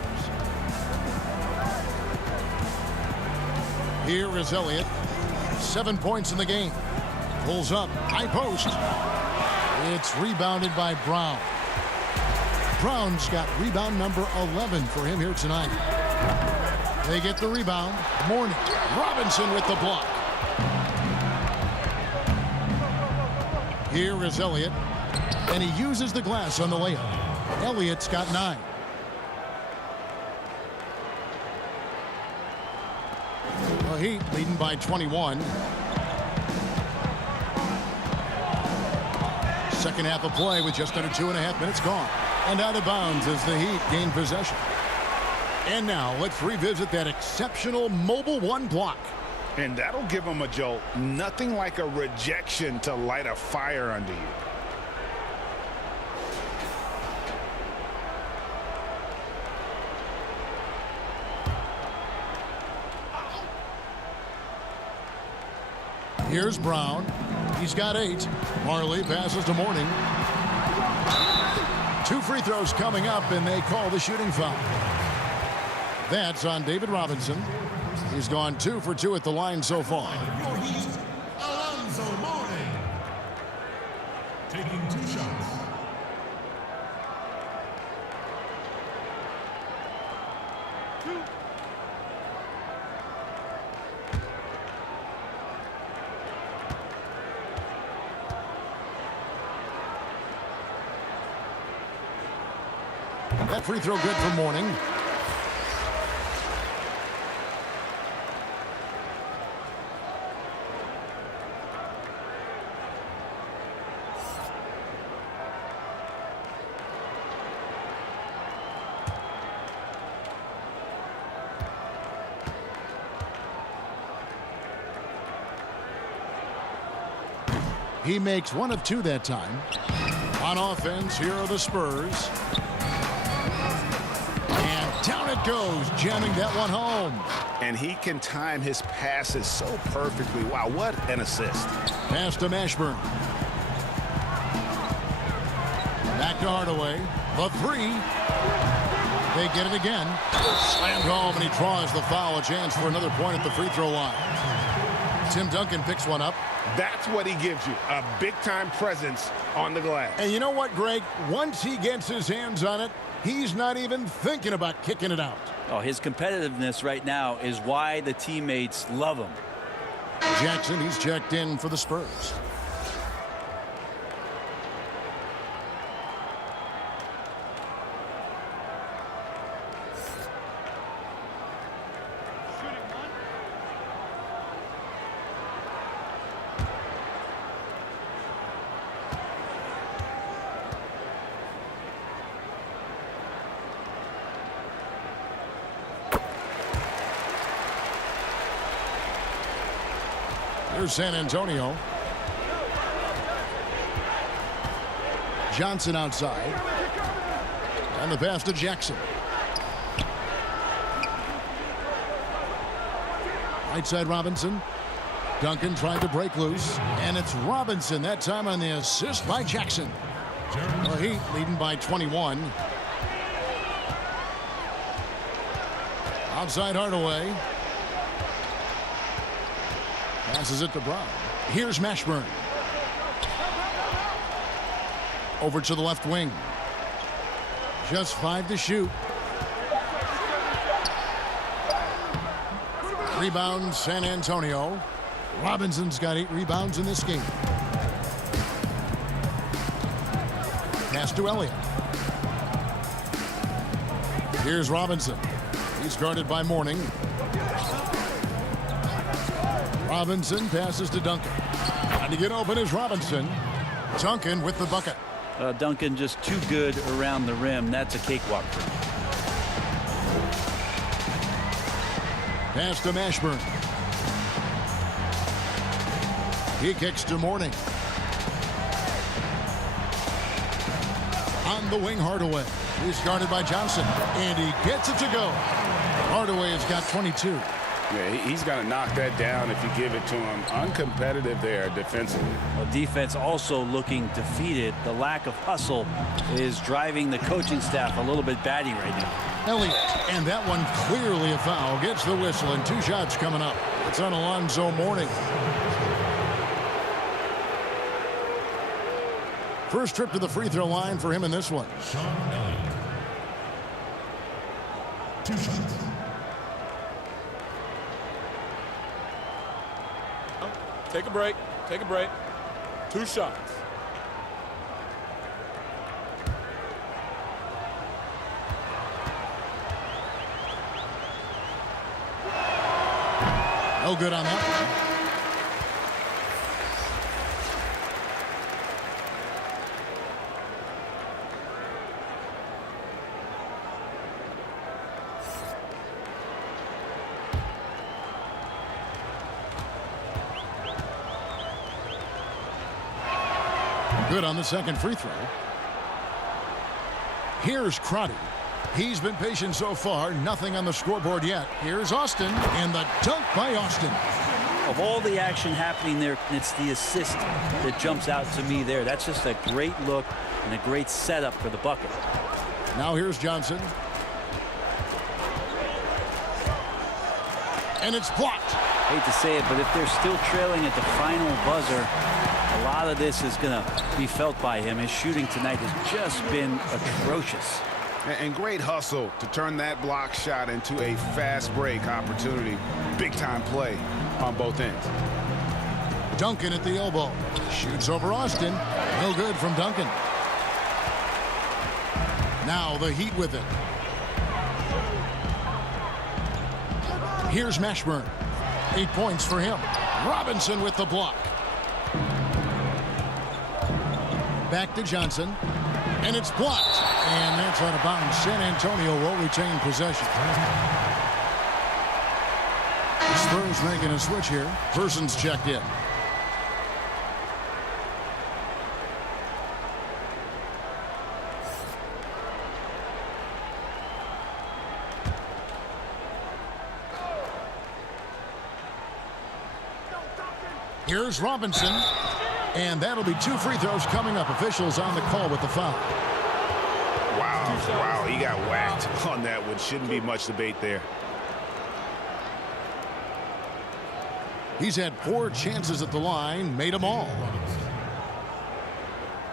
Here is Elliott. 7 points in the game. Pulls up, high post. It's rebounded by Brown. Brown's got rebound number 11 for him here tonight. They get the rebound. Mourning. Robinson with the block. Here is Elliott. And he uses the glass on the layup. Elliott's got 9. The Heat leading by 21. Second half of play with just under 2.5 minutes gone. And out of bounds as the Heat gain possession. And now let's revisit that exceptional mobile 1 block. And that'll give them a jolt. Nothing like a rejection to light a fire under you. Here's Brown. He's got 8. Marley passes to Mourning. 2 free throws coming up, and they call the shooting foul. That's on David Robinson. He's gone 2 for 2 at the line so far. Your Heat, Alonzo Mourning. Taking 2 shots. That free throw good for Mourning. He makes 1 of 2 that time. On offense, here are the Spurs. And down it goes, jamming that one home. And he can time his passes so perfectly. Wow, what an assist. Pass to Mashburn. Back to Hardaway. The 3. They get it again. Slammed home, and he draws the foul. A chance for another point at the free throw line. Tim Duncan picks one up. That's what he gives you, a big-time presence on the glass. And you know what, Greg? Once he gets his hands on it, he's not even thinking about kicking it out. Oh, his competitiveness right now is why the teammates love him. Jackson, he's checked in for the Spurs. Here's San Antonio. Johnson outside. And the pass to Jackson. Right side Robinson. Duncan trying to break loose. And it's Robinson that time on the assist by Jackson. The Heat leading by 21. Outside Hardaway. Passes it to Brown. Here's Mashburn. Over to the left wing. Just 5 to shoot. Rebound San Antonio. Robinson's got 8 rebounds in this game. Pass to Elliott. Here's Robinson. He's guarded by Mourning. Robinson passes to Duncan. Trying to get open is Robinson. Duncan with the bucket. Duncan just too good around the rim. That's a cakewalk for him. Pass to Mashburn. He kicks to Mourning. On the wing, Hardaway. He's guarded by Johnson. And he gets it to go. Hardaway has got 22. Yeah, he's got to knock that down if you give it to him. Uncompetitive there defensively. Well, defense also looking defeated. The lack of hustle is driving the coaching staff a little bit batty right now. Elliott, and that one clearly a foul. Gets the whistle, and 2 shots coming up. It's on Alonzo Mourning. First trip to the free throw line for him in this one. Sean Elliott. 2 shots. Take a break. Take a break. 2 shots. No good on that one. Good on the second free throw. Here's Crotty. He's been patient so far. Nothing on the scoreboard yet. Here's Austin, and the dunk by Austin. Of all the action happening there, it's the assist that jumps out to me there. That's just a great look and a great setup for the bucket. Now here's Johnson. And it's blocked. Hate to say it, but if they're still trailing at the final buzzer, a lot of this is going to be felt by him. His shooting tonight has just been atrocious. And great hustle to turn that block shot into a fast break opportunity. Big time play on both ends. Duncan at the elbow. Shoots over Austin. No good from Duncan. Now the Heat with it. Here's Mashburn. 8 points for him. Robinson with the block. Back to Johnson. And it's blocked. And that's out of bounds. San Antonio will retain possession. The Spurs making a switch here. Person's checked in. Here's Robinson. And that'll be 2 free throws coming up. Officials on the call with the foul. Wow, he got whacked on that one. Shouldn't be much debate there. He's had 4 chances at the line, made them all.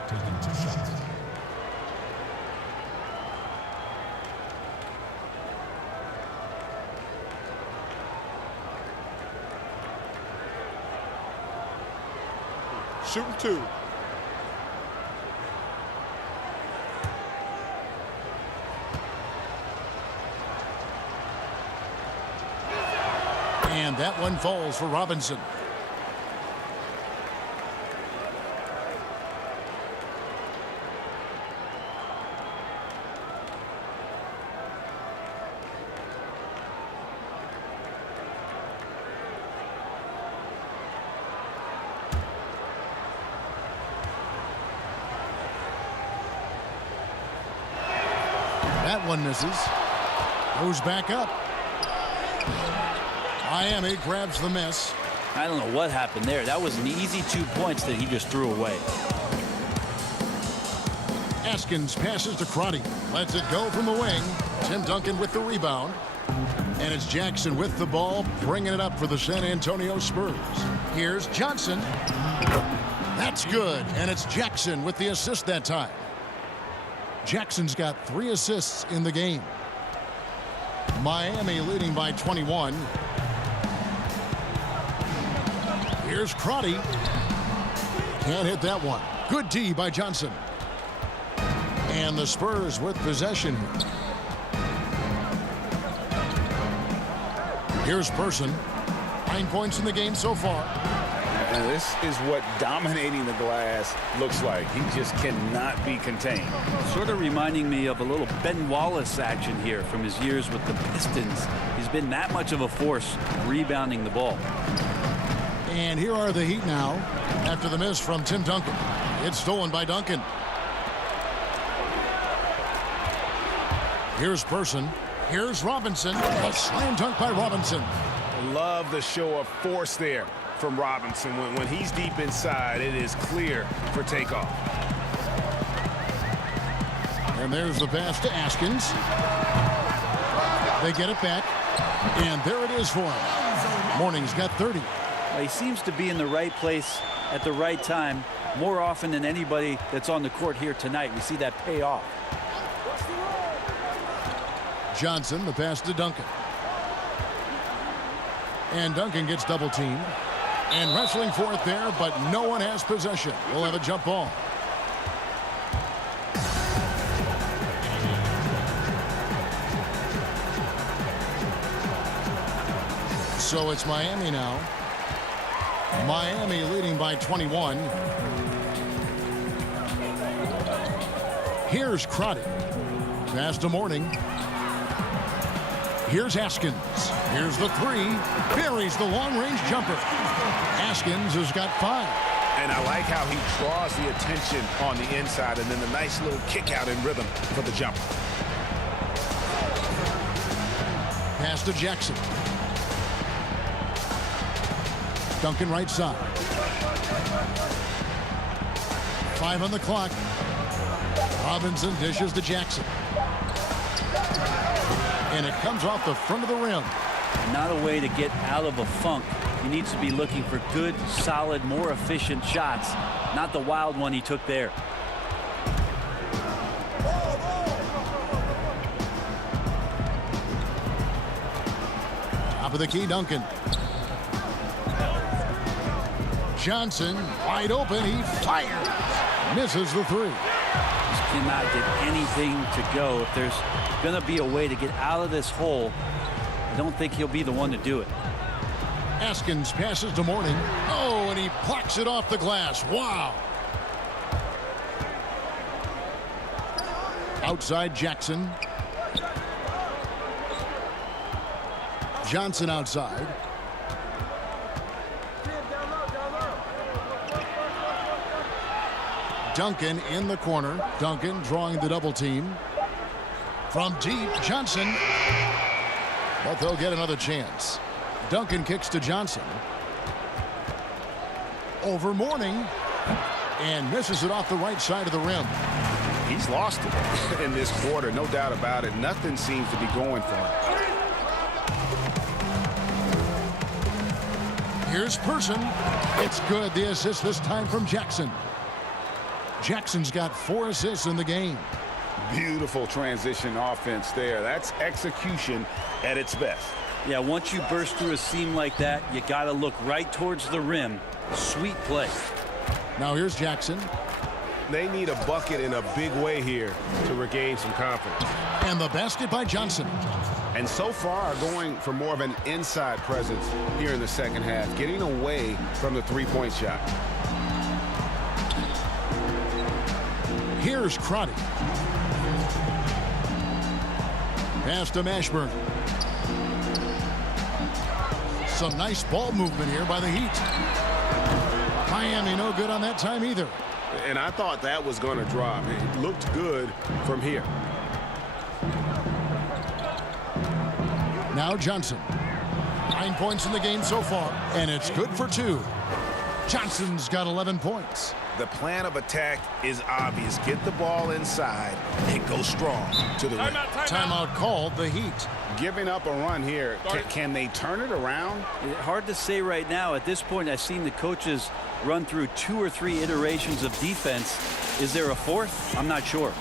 Taking 2 shots. Shooting 2. And that one falls for Robinson. That one misses. Goes back up. Miami grabs the miss. I don't know what happened there. That was an easy 2 points that he just threw away. Askins passes to Crotty. Lets it go from the wing. Tim Duncan with the rebound. And it's Jackson with the ball, bringing it up for the San Antonio Spurs. Here's Johnson. That's good. And it's Jackson with the assist that time. Jackson's got 3 assists in the game. Miami leading by 21. Here's Crotty. Can't hit that one. Good D by Johnson. And the Spurs with possession. Here's Person. 9 points in the game so far. And this is what dominating the glass looks like. He just cannot be contained. Sort of reminding me of a little Ben Wallace action here from his years with the Pistons. He's been that much of a force rebounding the ball. And here are the Heat now after the miss from Tim Duncan. It's stolen by Duncan. Here's Person. Here's Robinson. A slam dunk by Robinson. Love the show of force there from Robinson. When he's deep inside, it is clear for takeoff. And there's the pass to Askins. They get it back. And there it is for him. Morning's got 30. He seems to be in the right place at the right time more often than anybody that's on the court here tonight. We see that pay off. Johnson, the pass to Duncan. And Duncan gets double teamed. And wrestling for it there, but no one has possession. We'll have a jump ball. So it's Miami now. Miami leading by 21. Here's Crotty. Pass to Morning. Here's Askins. Here's the 3. Buries the long-range jumper. Askins has got 5. And I like how he draws the attention on the inside, and then the nice little kick out in rhythm for the jumper. Pass to Jackson. Duncan right side. 5 on the clock. Robinson dishes to Jackson. And it comes off the front of the rim. Not a way to get out of a funk. He needs to be looking for good, solid, more efficient shots. Not the wild one he took there. Top of the key, Duncan. Johnson wide open. He fires. Misses the 3. Just cannot get anything to go. If there's going to be a way to get out of this hole, I don't think he'll be the one to do it. Askins passes to Morning. Oh, and he plucks it off the glass. Wow. Outside Jackson. Johnson outside. Duncan in the corner. Duncan drawing the double team. From deep, Johnson. But they'll get another chance. Duncan kicks to Johnson. Over Morning. And misses it off the right side of the rim. He's lost it in this quarter, no doubt about it. Nothing seems to be going for him. Here's Person. It's good. The assist this time from Jackson. Jackson's got 4 assists in the game. Beautiful transition offense there. That's execution at its best. Yeah, once you burst through a seam like that, you got to look right towards the rim. Sweet play. Now here's Jackson. They need a bucket in a big way here to regain some confidence. And the basket by Johnson. And so far going for more of an inside presence here in the second half, getting away from the three-point shot. Here's Crotty. Pass to Mashburn. Some nice ball movement here by the Heat. Miami no good on that time either. And I thought that was going to drop. It looked good from here. Now Johnson. 9 points in the game so far, and it's good for 2. Johnson's got 11 points. The plan of attack is obvious. Get the ball inside and go strong to the rim. Timeout called, the Heat. Giving up a run here. Can they turn it around? Hard to say right now. At this point, I've seen the coaches run through 2 or 3 iterations of defense. Is there a 4th? I'm not sure.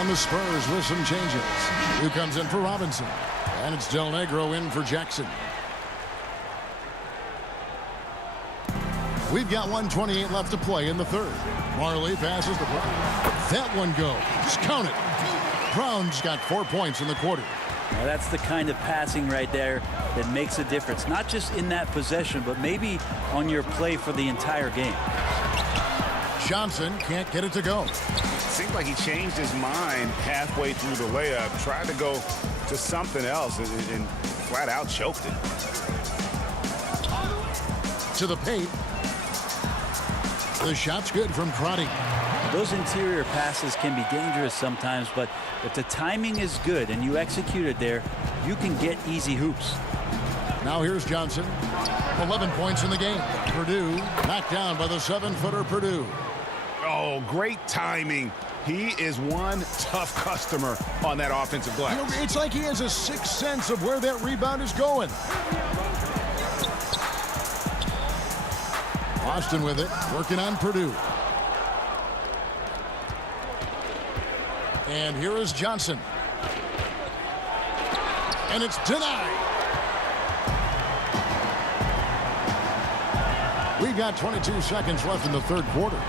And the Spurs with some changes. Who comes in for Robinson? And it's Del Negro in for Jackson. We've got 1:28 left to play in the third. Marley passes the ball. That one goes. Just count it. Brown's got 4 points in the quarter. Now that's the kind of passing right there that makes a difference. Not just in that possession, but maybe on your play for the entire game. Johnson can't get it to go. Seems like he changed his mind halfway through the layup, tried to go to something else and flat out choked it. To the paint. The shot's good from Crotty. Those interior passes can be dangerous sometimes, but if the timing is good and you execute it there, you can get easy hoops. Now here's Johnson. 11 points in the game. Purdue knocked down by the 7-footer Purdue. Oh, great timing. He is one tough customer on that offensive glass. You know, it's like he has a sixth sense of where that rebound is going. Austin with it, working on Purdue. And here is Johnson. And it's denied. We've got 22 seconds left in the third quarter.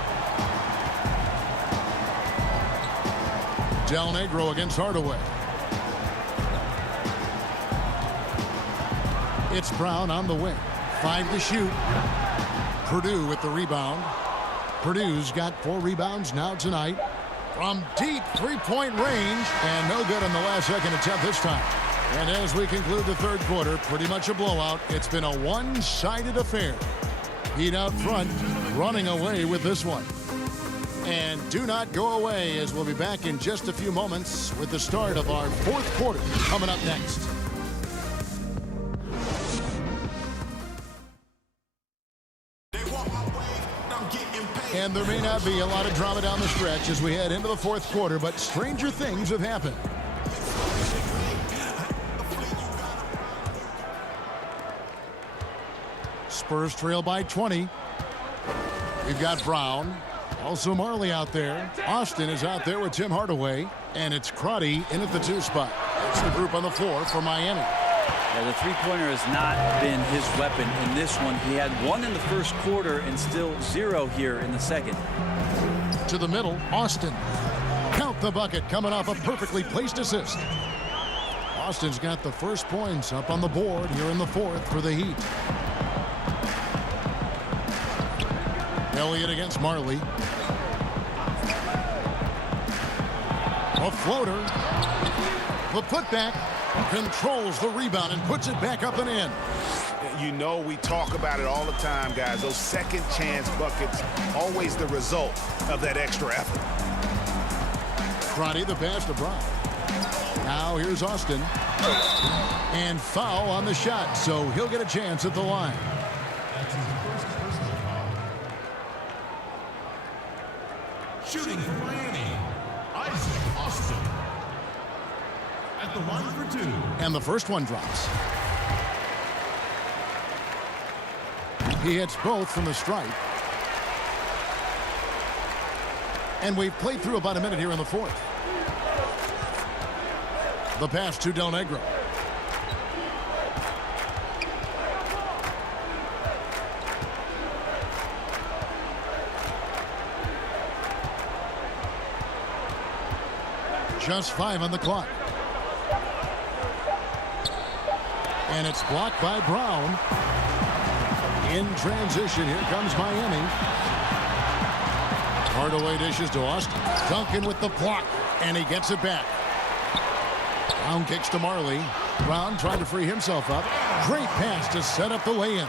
Del Negro against Hardaway. It's Brown on the wing. 5 to shoot. Purdue with the rebound. Purdue's got 4 rebounds now tonight. From deep three-point range, and no good on the last second attempt this time. And as we conclude the third quarter, pretty much a blowout. It's been a one-sided affair. Heat out front, running away with this one. And do not go away, as we'll be back in just a few moments with the start of our fourth quarter coming up next. And there may not be a lot of drama down the stretch as we head into the fourth quarter, but stranger things have happened. Spurs trail by 20. We've got Brown. Also Marley out there. Austin is out there with Tim Hardaway. And it's Crotty in at the 2 spot. It's the group on the floor for Miami. Yeah, the three-pointer has not been his weapon in this one. He had 1 in the first quarter and still 0 here in the second. To the middle, Austin. Count the bucket, coming off a perfectly placed assist. Austin's got the first points up on the board here in the fourth for the Heat. Elliott against Marley. A floater. The putback. Controls the rebound and puts it back up and in. You know, we talk about it all the time, guys. Those second chance buckets, always the result of that extra effort. Crotty the pass to Brown. Now here's Austin. And foul on the shot, so he'll get a chance at the line. Shooting for Miami, Isaac Austin. At the line for 2. And the first one drops. He hits both from the stripe. And we've played through about a minute here in the fourth. The pass to Del Negro. Just 5 on the clock. And it's blocked by Brown. In transition, here comes Miami. Hardaway dishes to Austin. Duncan with the block, and he gets it back. Brown kicks to Marley. Brown trying to free himself up. Great pass to set up the lay-in.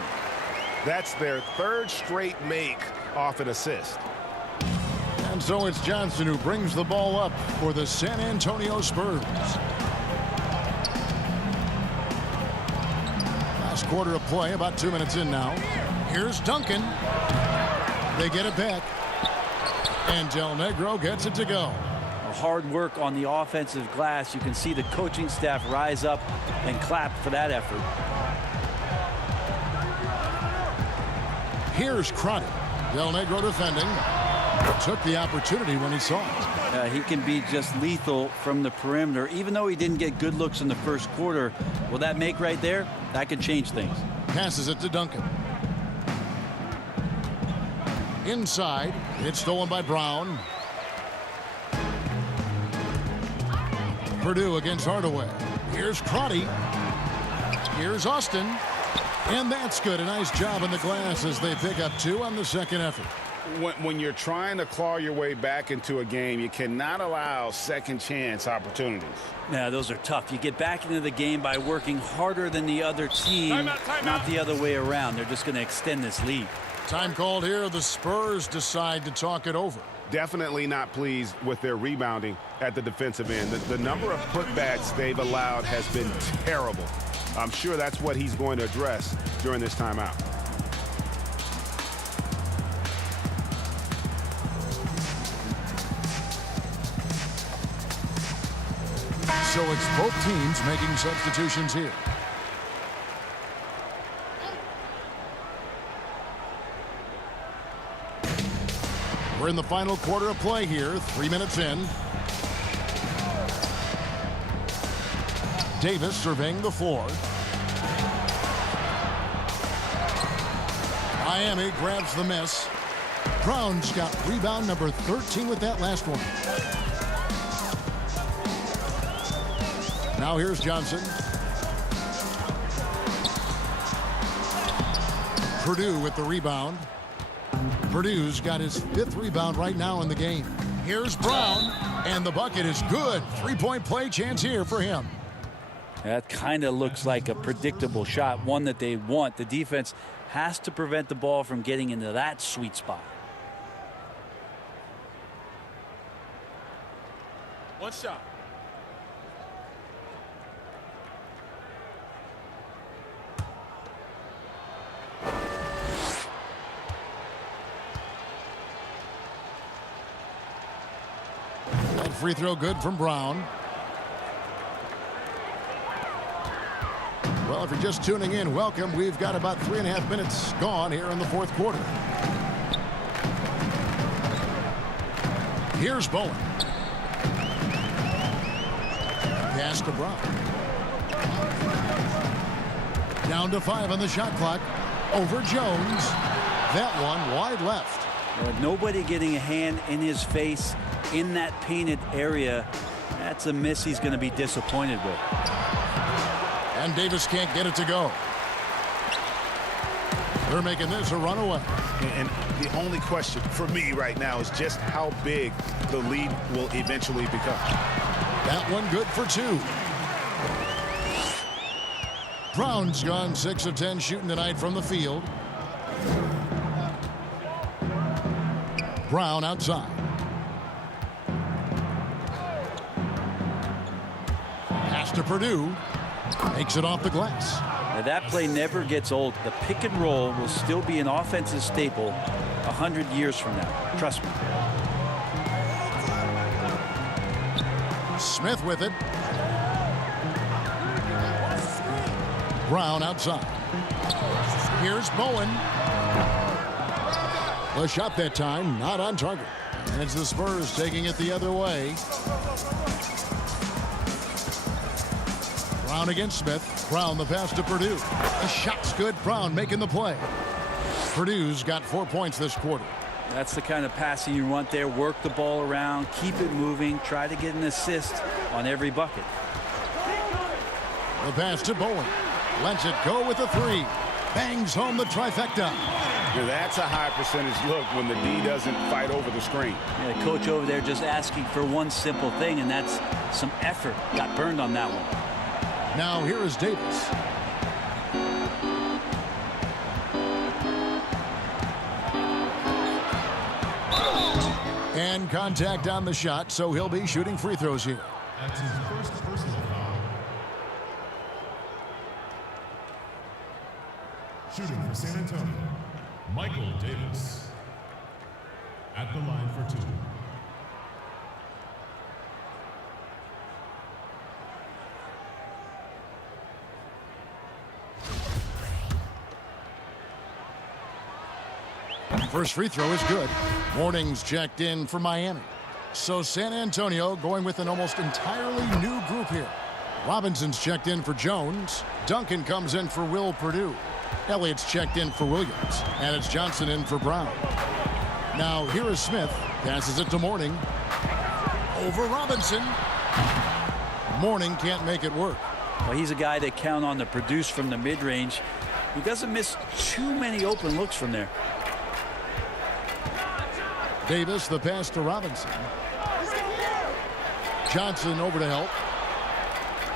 That's their third straight make off an assist. And so it's Johnson who brings the ball up for the San Antonio Spurs. Last quarter of play, about 2 minutes in now. Here's Duncan. They get it back. And Del Negro gets it to go. Hard work on the offensive glass. You can see the coaching staff rise up and clap for that effort. Here's Crotty. Del Negro defending. Took the opportunity when he saw it. He can be just lethal from the perimeter. Even though he didn't get good looks in the first quarter, will that make right there? That could change things. Passes it to Duncan. Inside. It's stolen by Brown. Purdue against Hardaway. Here's Crotty. Here's Austin. And that's good. A nice job in the glass as they pick up 2 on the second effort. When you're trying to claw your way back into a game, you cannot allow second chance opportunities. Yeah, those are tough. You get back into the game by working harder than the other team, not the other way around. They're just going to extend this lead. Time called here. The Spurs decide to talk it over. Definitely not pleased with their rebounding at the defensive end. The number of putbacks they've allowed has been terrible. I'm sure that's what he's going to address during this timeout. So it's both teams making substitutions here. We're in the final quarter of play here, 3 minutes in. Davis surveying the floor. Miami grabs the miss. Brown's got rebound number 13 with that last one. Now here's Johnson. Purdue with the rebound. Purdue's got his 5th rebound right now in the game. Here's Brown, and the bucket is good. 3-point play chance here for him. That kind of looks like a predictable shot, one that they want. The defense has to prevent the ball from getting into that sweet spot. One shot. That free throw good from Brown. Well, if you're just tuning in, welcome. We've got about 3.5 minutes gone here in the fourth quarter. Here's Bowen. Pass to Brown. Down to 5 on the shot clock. Over Jones. That one wide left. Nobody getting a hand in his face in that painted area. That's a miss he's going to be disappointed with. And Davis can't get it to go. They're making this a runaway. And the only question for me right now is just how big the lead will eventually become. That one good for 2. Brown's gone 6 of 10 shooting tonight from the field. Brown outside. Pass to Purdue. Makes it off the glass. Now that play never gets old. The pick and roll will still be an offensive staple 100 years from now. Trust me. Smith with it. Brown outside. Here's Bowen. The shot that time, not on target. And it's the Spurs taking it the other way. Brown against Smith. Brown the pass to Purdue. The shot's good. Brown making the play. Purdue's got 4 points this quarter. That's the kind of passing you want there. Work the ball around, keep it moving, try to get an assist on every bucket. The pass to Bowen. Lets it go with a three. Bangs home the trifecta. Now that's a high percentage look when the D doesn't fight over the screen. Yeah, the coach over there just asking for one simple thing, and that's some effort. Got burned on that one. Now here is Davis. And contact on the shot, so he'll be shooting free throws here. That's his first personal foul. Shooting for San Antonio, Michael Davis. At the line for 2. First free throw is good. Morning's checked in for Miami. So San Antonio going with an almost entirely new group here. Robinson's checked in for Jones. Duncan comes in for Will Purdue. Elliott's checked in for Williams. And it's Johnson in for Brown. Now here is Smith. Passes it to Morning. Over Robinson. Morning can't make it work. Well, he's a guy that count on to produce from the mid-range. He doesn't miss too many open looks from there. Davis, the pass to Robinson. Johnson over to help.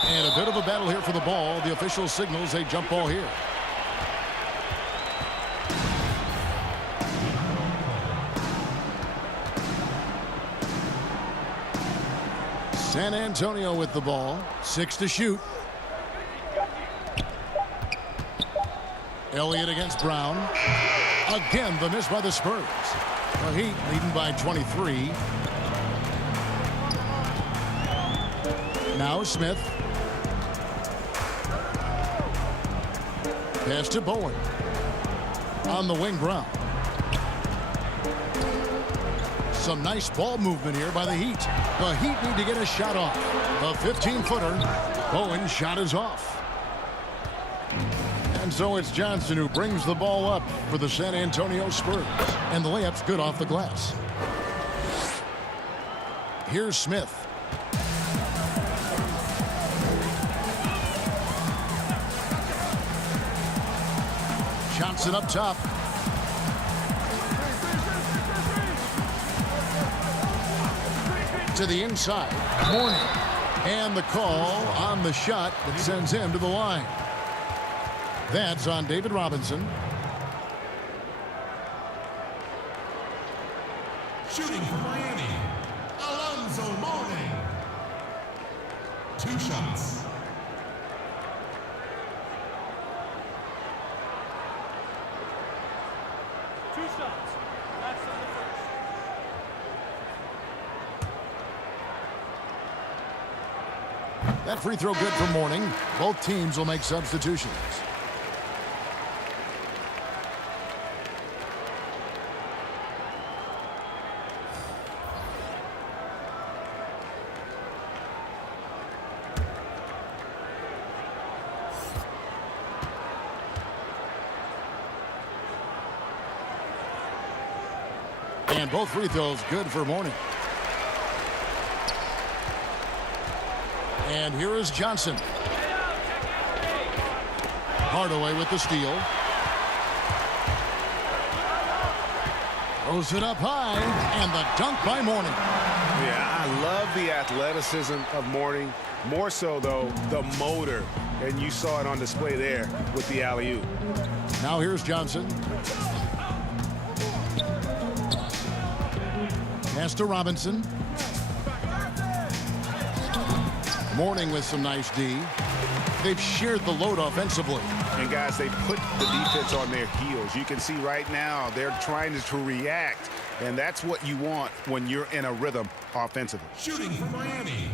And a bit of a battle here for the ball. The official signals a jump ball here. San Antonio with the ball. 6 to shoot. Elliott against Brown. Again, the miss by the Spurs. The Heat leading by 23. Now Smith. Pass to Bowen. On the wing, Brown. Some nice ball movement here by the Heat. The Heat need to get a shot off. The 15-footer. Bowen's shot is off. And so it's Johnson who brings the ball up for the San Antonio Spurs. And the layup's good off the glass. Here's Smith. Johnson up top. To the inside. Morning. And the call on the shot that sends him to the line. That's on David Robinson. Shooting for Miami, Alonzo Mourning. 2 shots. That free throw good for Morning. Both teams will make substitutions. And both free throws good for Morning. And here is Johnson. Hardaway with the steal. Throws it up high, and the dunk by Morning. Yeah, I love the athleticism of Morning. More so, though, the motor. And you saw it on display there with the alley-oop. Now here's Johnson. Pass to Robinson. Morning with some nice D. They've shared the load offensively. And guys, they put the defense on their heels. You can see right now they're trying to react, and that's what you want when you're in a rhythm offensively. Shooting for Miami,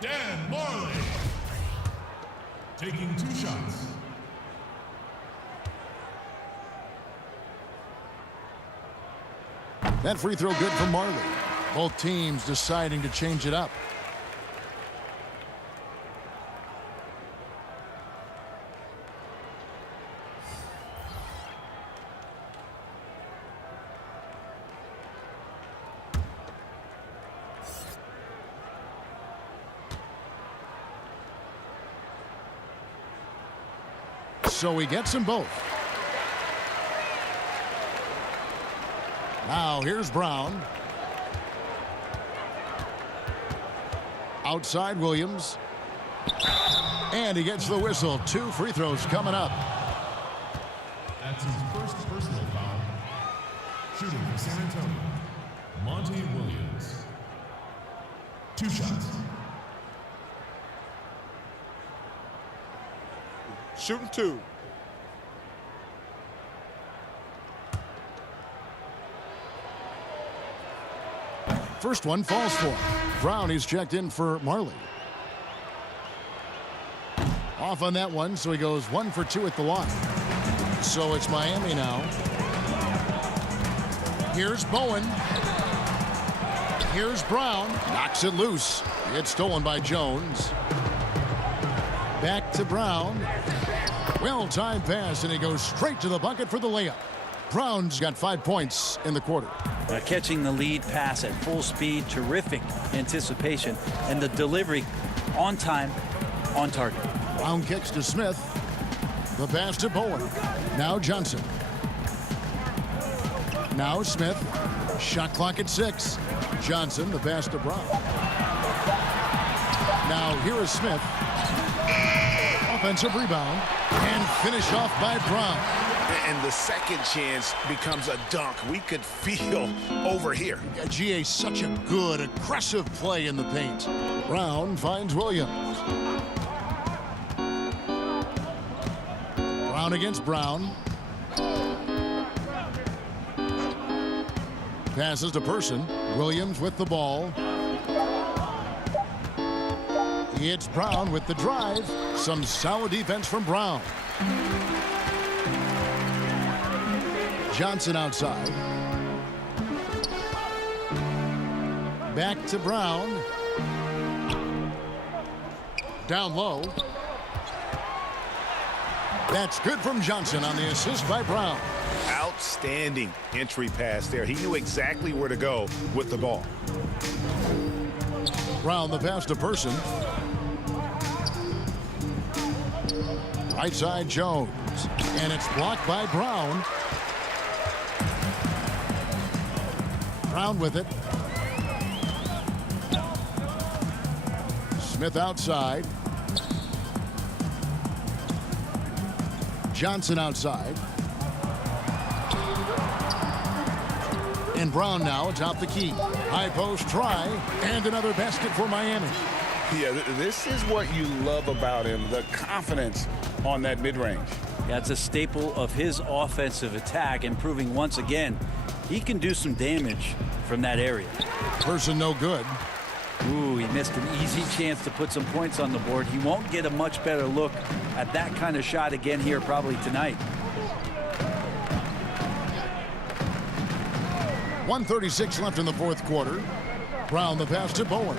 Dan Marley. Taking 2 shots. That free throw good for Marley. Both teams deciding to change it up. So he gets them both. Now here's Brown. Outside Williams. And he gets the whistle. 2 free throws coming up. That's his first personal foul. Shooting for San Antonio, Monty Williams. 2 shots. Shooting 2. First one falls for him. Brown, he's checked in for Marley. Off on that one, so he goes 1 for 2 at the line. So it's Miami now. Here's Bowen. Here's Brown. Knocks it loose. It's stolen by Jones. Back to Brown. Well-timed pass, and he goes straight to the bucket for the layup. Brown's got 5 points in the quarter. Catching the lead pass at full speed, terrific anticipation, and the delivery on time, on target. Brown kicks to Smith. The pass to Bowen. Now Johnson. Now Smith. Shot clock at 6. Johnson, the pass to Brown. Now here is Smith. Offensive rebound. And finish off by Brown. And the second chance becomes a dunk. We could feel over here. GA, such a good, aggressive play in the paint. Brown finds Williams. Brown against Brown. Passes to Person. Williams with the ball. It's Brown with the drive. Some solid defense from Brown. Johnson outside. Back to Brown. Down low. That's good from Johnson on the assist by Brown. Outstanding entry pass there. He knew exactly where to go with the ball. Brown the pass to Person. Right side Jones. And it's blocked by Brown. Brown with it. Smith outside. Johnson outside. And Brown now atop the key. High post try. And another basket for Miami. Yeah, this is what you love about him, the confidence on that mid-range. That's a staple of his offensive attack, and proving once again he can do some damage from that area. Person no good. Ooh, he missed an easy chance to put some points on the board. He won't get a much better look at that kind of shot again here probably tonight. 1:36 left in the fourth quarter. Brown the pass to Bowen.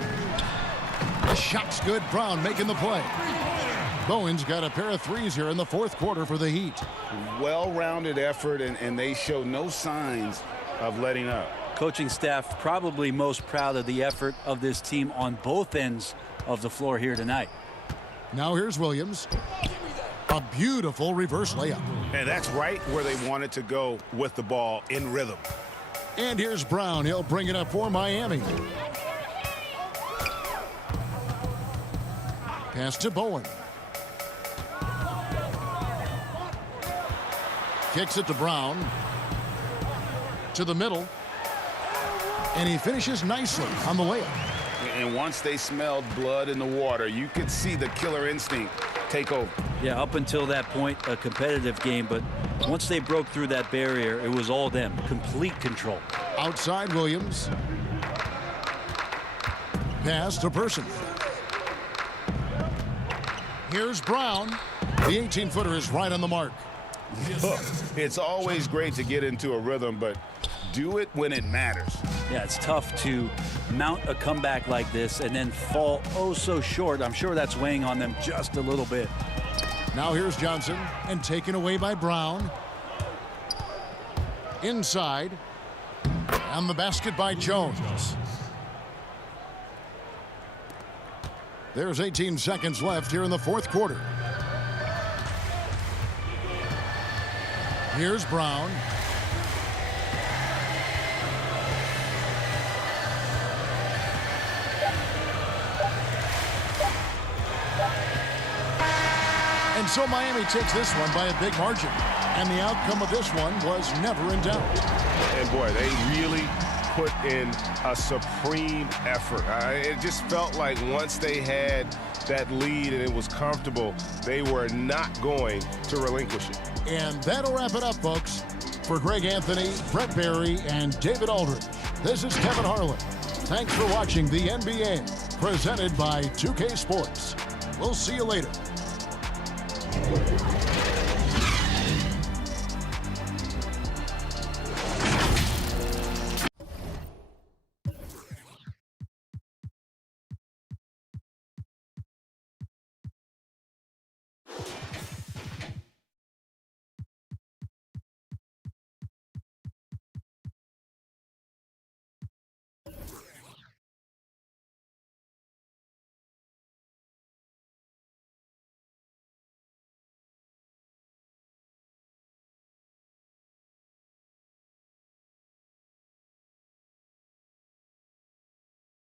The shot's good. Brown making the play. Bowen's got a pair of threes here in the fourth quarter for the Heat. Well-rounded effort, and they show no signs of letting up. Coaching staff probably most proud of the effort of this team on both ends of the floor here tonight. Now here's Williams. A beautiful reverse layup. And that's right where they wanted to go with the ball, in rhythm. And here's Brown. He'll bring it up for Miami. Pass to Bowen. Kicks it to Brown. To the middle. And he finishes nicely on the layup. And once they smelled blood in the water, you could see the killer instinct take over. Yeah, up until that point, a competitive game, but once they broke through that barrier, it was all them. Complete control. Outside Williams. Pass to Person. Here's Brown. The 18-footer is right on the mark. Look, it's always great to get into a rhythm, but do it when it matters. Yeah, it's tough to mount a comeback like this and then fall oh so short. I'm sure that's weighing on them just a little bit. Now here's Johnson, and taken away by Brown. Inside. And the basket by Jones. There's 18 seconds left here in the fourth quarter. Here's Brown. And so Miami takes this one by a big margin. And the outcome of this one was never in doubt. And boy, they really put in a supreme effort. It just felt like once they had that lead and it was comfortable, they were not going to relinquish it. And that'll wrap it up, folks. For Greg Anthony, Brett Barry, and David Aldridge, this is Kevin Harlan. Thanks for watching the NBA, presented by 2K Sports. We'll see you later.